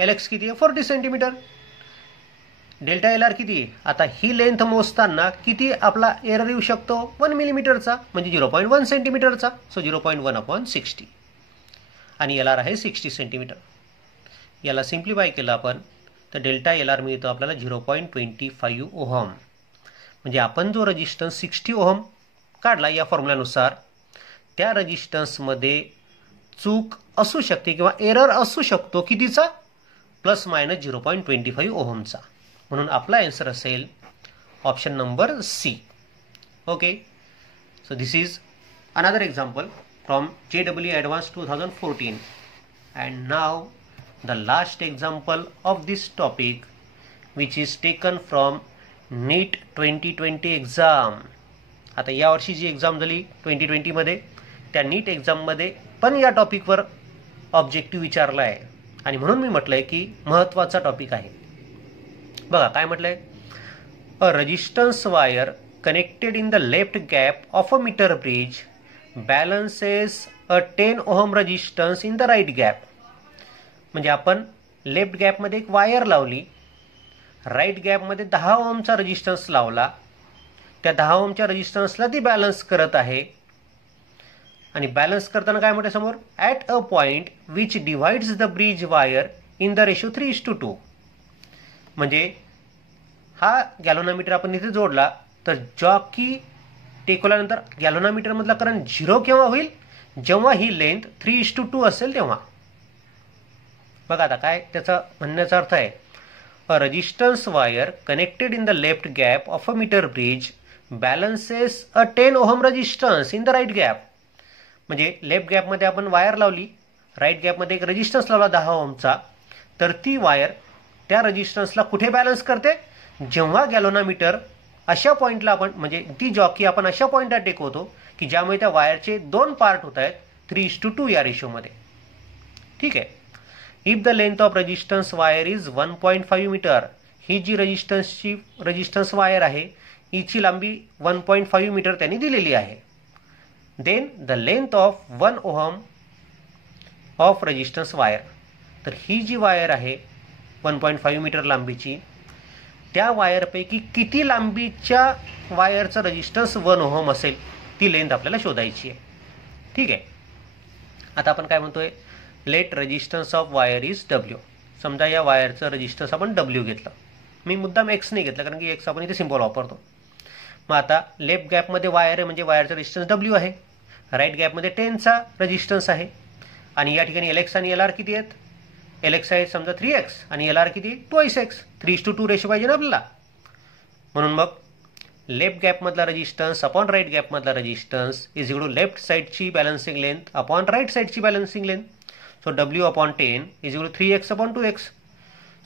Lx किती आहे? 40 सेंटीमीटर. डेल्टा LR किती आहे? आता ही लेंथ मोजताना किती आपला एरर येऊ शकतो? 1 मिलीमीटरचा, म्हणजे 0.1 सेंटीमीटरचा. सो 0.1/60 आणि LR आहे 60 सेंटीमीटर. याला सिम्प्लिफाय केलं आपण तर डेल्टा LR मिळतो आपल्याला 0.25 ओहम. म्हणजे आपण जो रेजिस्टन्स 60 ओहम काढला या फॉर्म्युल्यानुसार त्या रेजिस्टन्समध्ये चूक असू शकते किंवा एरर असू शकतो कितीचा, ±0.25 ओहमचा. म्हणून आपला आन्सर असेल option number C. Okay, so this is another example from JEE Advanced 2014. And now the last example of this topic, which is taken from NEET 2020 exam. आता यावर्षी जी एक्झाम झाली 2020 मध्ये, त्या नीट एक्झाममध्ये पण या टॉपिकवर ऑब्जेक्टिव्ह विचारला आहे आणि म्हणून मी म्हटलंय की महत्त्वाचा टॉपिक आहे. बघा काय म्हटलंय, a resistance wire connected in the left gap of a metre bridge balances a 10 ohm resistance in the right gap. म्हणजे आपण लेफ्ट गॅपमध्ये एक वायर लावली, राईट गॅपमध्ये 10 ओहमचा रेजिस्टन्स लावला, त्या 10 ओहमच्या रेजिस्टन्सला ती बॅलन्स करत आहे. आणि बॅलन्स करताना काय म्हणते समोर, at a point which divides the bridge wire in the ratio 3:2. म्हणजे हा गॅल्व्हनोमीटर आपण इथे जोडला तर जॉकी टेकवल्यानंतर गॅल्व्हनोमीटरमधला करंट 0 केव्हा होईल, जेव्हा ही लेंथ 3:2 असेल तेव्हा. बघा आता काय त्याचा म्हणण्याचा अर्थ आहे, a resistance wire connected in the left gap of a metre bridge balances a 10 ohm resistance in the right gap. म्हणजे लेफ्ट गॅपमध्ये आपण वायर लावली, राईट गॅपमध्ये एक रेजिस्टन्स लावला 10 ओहमचा, तर ती वायर त्या रेजिस्टन्सला कुठे बॅलन्स करते, जेव्हा गॅल्व्हनोमीटर अशा पॉइंटला आपण म्हणजे ती जॉकी आपण अशा पॉइंटला टेकवतो की ज्यामुळे त्या वायरचे 2 पार्ट होत आहेत 3:2 या रेशोमध्ये. ठीक आहे. If the length of resistance wire is 1.5 metre, ही जी रेजिस्टन्स वायर आहे हिची लांबी 1.5 मीटर त्यांनी दिलेली आहे. Then the length of 1 ohm of resistance wire, तर ही जी वायर आहे 1.5 मीटर लांबीची, त्या वायरपैकी किती लांबीच्या वायरचं रेजिस्टन्स 1 ओहम असेल ती लेंथ आपल्याला शोधायची आहे. ठीक आहे. आता आपण काय म्हणतोय, let resistance of wire is W. समजा या वायरचं रेजिस्टन्स आपण W घेतलं, मी मुद्दाम X नाही घेतलं कारण की X आपण इथे सिम्बॉल वापरतो. मग आता लेफ्ट गॅपमध्ये वायर आहे म्हणजे वायरचा रेजिस्टन्स W आहे, राईट गॅपमध्ये 10चा रेजिस्टन्स आहे आणि या ठिकाणी LX आणि LR किती आहेत, LX आहे समजा 3x आणि LR किती 2x. 3:2 रेशो पाहिजे ना आपल्याला. म्हणून मग लेफ्ट गॅपमधला रेजिस्टन्स अपॉन राईट गॅपमधला resistance is equal to left साईडची बॅलन्सिंग लेंथ अपॉन राईट साईडची balancing length. So W upon 10 is equal to 3x upon 2x.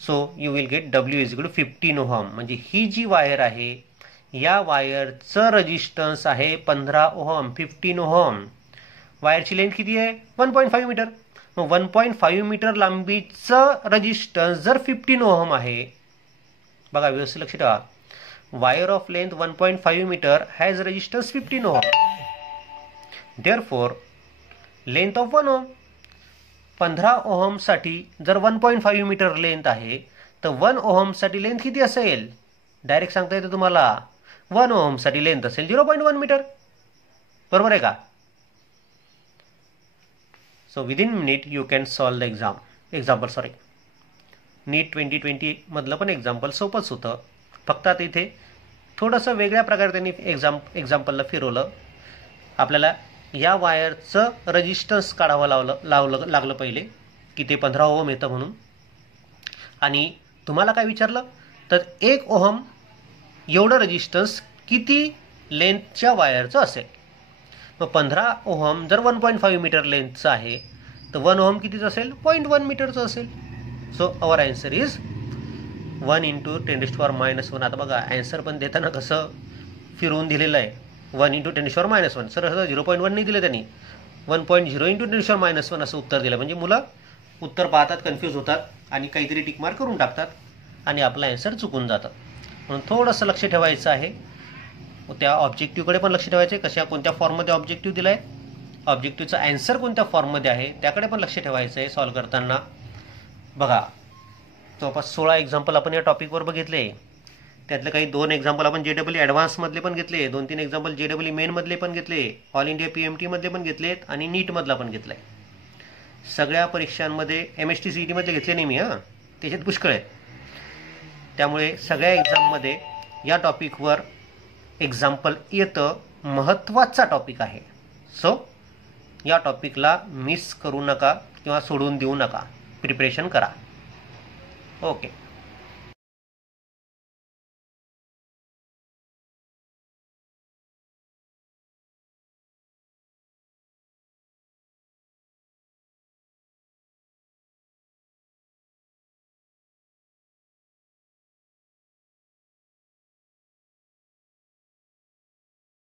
So you will get W is equal to 15 ohm. म्हणजे ही जी wire आहे या वायरचं resistance आहे 15 ohm, 15 ohm. वायरची length किती आहे 1.5 मीटर. मग 1.5 मीटर लांबीचं रेजिस्टन्स जर 15 ओहम आहे, बघा व्यवस्थित लक्ष ठेवा, wire of length 1.5 metre has resistance 15 ohm. Therefore length of 1 ohm, 15 ohm साठी जर 1.5 मीटर लेंथ आहे तर 1 ओहम साठी लेंथ किती असेल, डायरेक्ट सांगता येतं तुम्हाला, 1 ओहम साठी लेंथ असेल 0.1 मीटर. बरोबर आहे का. So within minute you can solve the example. NEET 2020 मधलं पण एक्झाम्पल सोपंच होतं, फक्त आता इथे थोडंसं वेगळ्या प्रकारे त्यांनी एक्झाम्पलला फिरवलं. आपल्याला या वायरचं रेजिस्टन्स काढावं लागलं पहिले की ते 15 ओहम येतं म्हणून. आणि तुम्हाला काय विचारलं तर 1 ओहम एवढं रेजिस्टन्स किती लेंथच्या वायरचं असेल. मग 15 ओहम जर 1.5 मीटर लेंथचं आहे तर 1 ओहम कितीचं असेल 0.1 मीटरचं असेल. So our answer is 1 × 10⁻⁻1. आता बघा आन्सर पण देताना कसं फिरवून दिलेलं आहे, 1 × 10⁻⁻1. सर 0.1 नाही दिलं त्यांनी, 1.0 × 10⁻⁻1 असं उत्तर दिलं. म्हणजे मुलं उत्तर पाहतात, कन्फ्यूज होतात आणि काहीतरी टिकमार्क करून टाकतात आणि आपलं आन्सर चुकून जातं. म्हणून थोडंसं लक्ष ठेवायचं आहे. त्या ऑब्जेक्टिव्हकडे पण लक्ष ठेवायचं आहे, कोणत्या फॉर्ममध्ये ऑब्जेक्टिव्ह दिला आहे, ऑब्जेक्टिव्हचा आन्सर कोणत्या फॉर्ममध्ये आहे त्याकडे पण लक्ष ठेवायचं आहे सॉल्व करताना. बघा जवळपास 16 एक्झाम्पल आपण या टॉपिकवर बघितले. त्यातले काही 2 एक्झाम्पल आपण JEE ॲडव्हान्समधले पण घेतले, 2-3 एक्झाम्पल JEE मेनमधले पण घेतले, ऑल इंडिया PMT मधले पण घेतलेत आणि नीटमधला पण घेतला आहे. सगळ्या परीक्षांमध्ये MST CET मधले घेतले नाही मी, त्याच्यात पुष्कळ आहेत. त्यामुळे सगळ्या एक्झाममध्ये या टॉपिकवर एक्झाम्पल येतं, महत्त्वाचा टॉपिक आहे. सो या टॉपिकला मिस करू नका किंवा सोडून देऊ नका, प्रिपरेशन करा. ओके.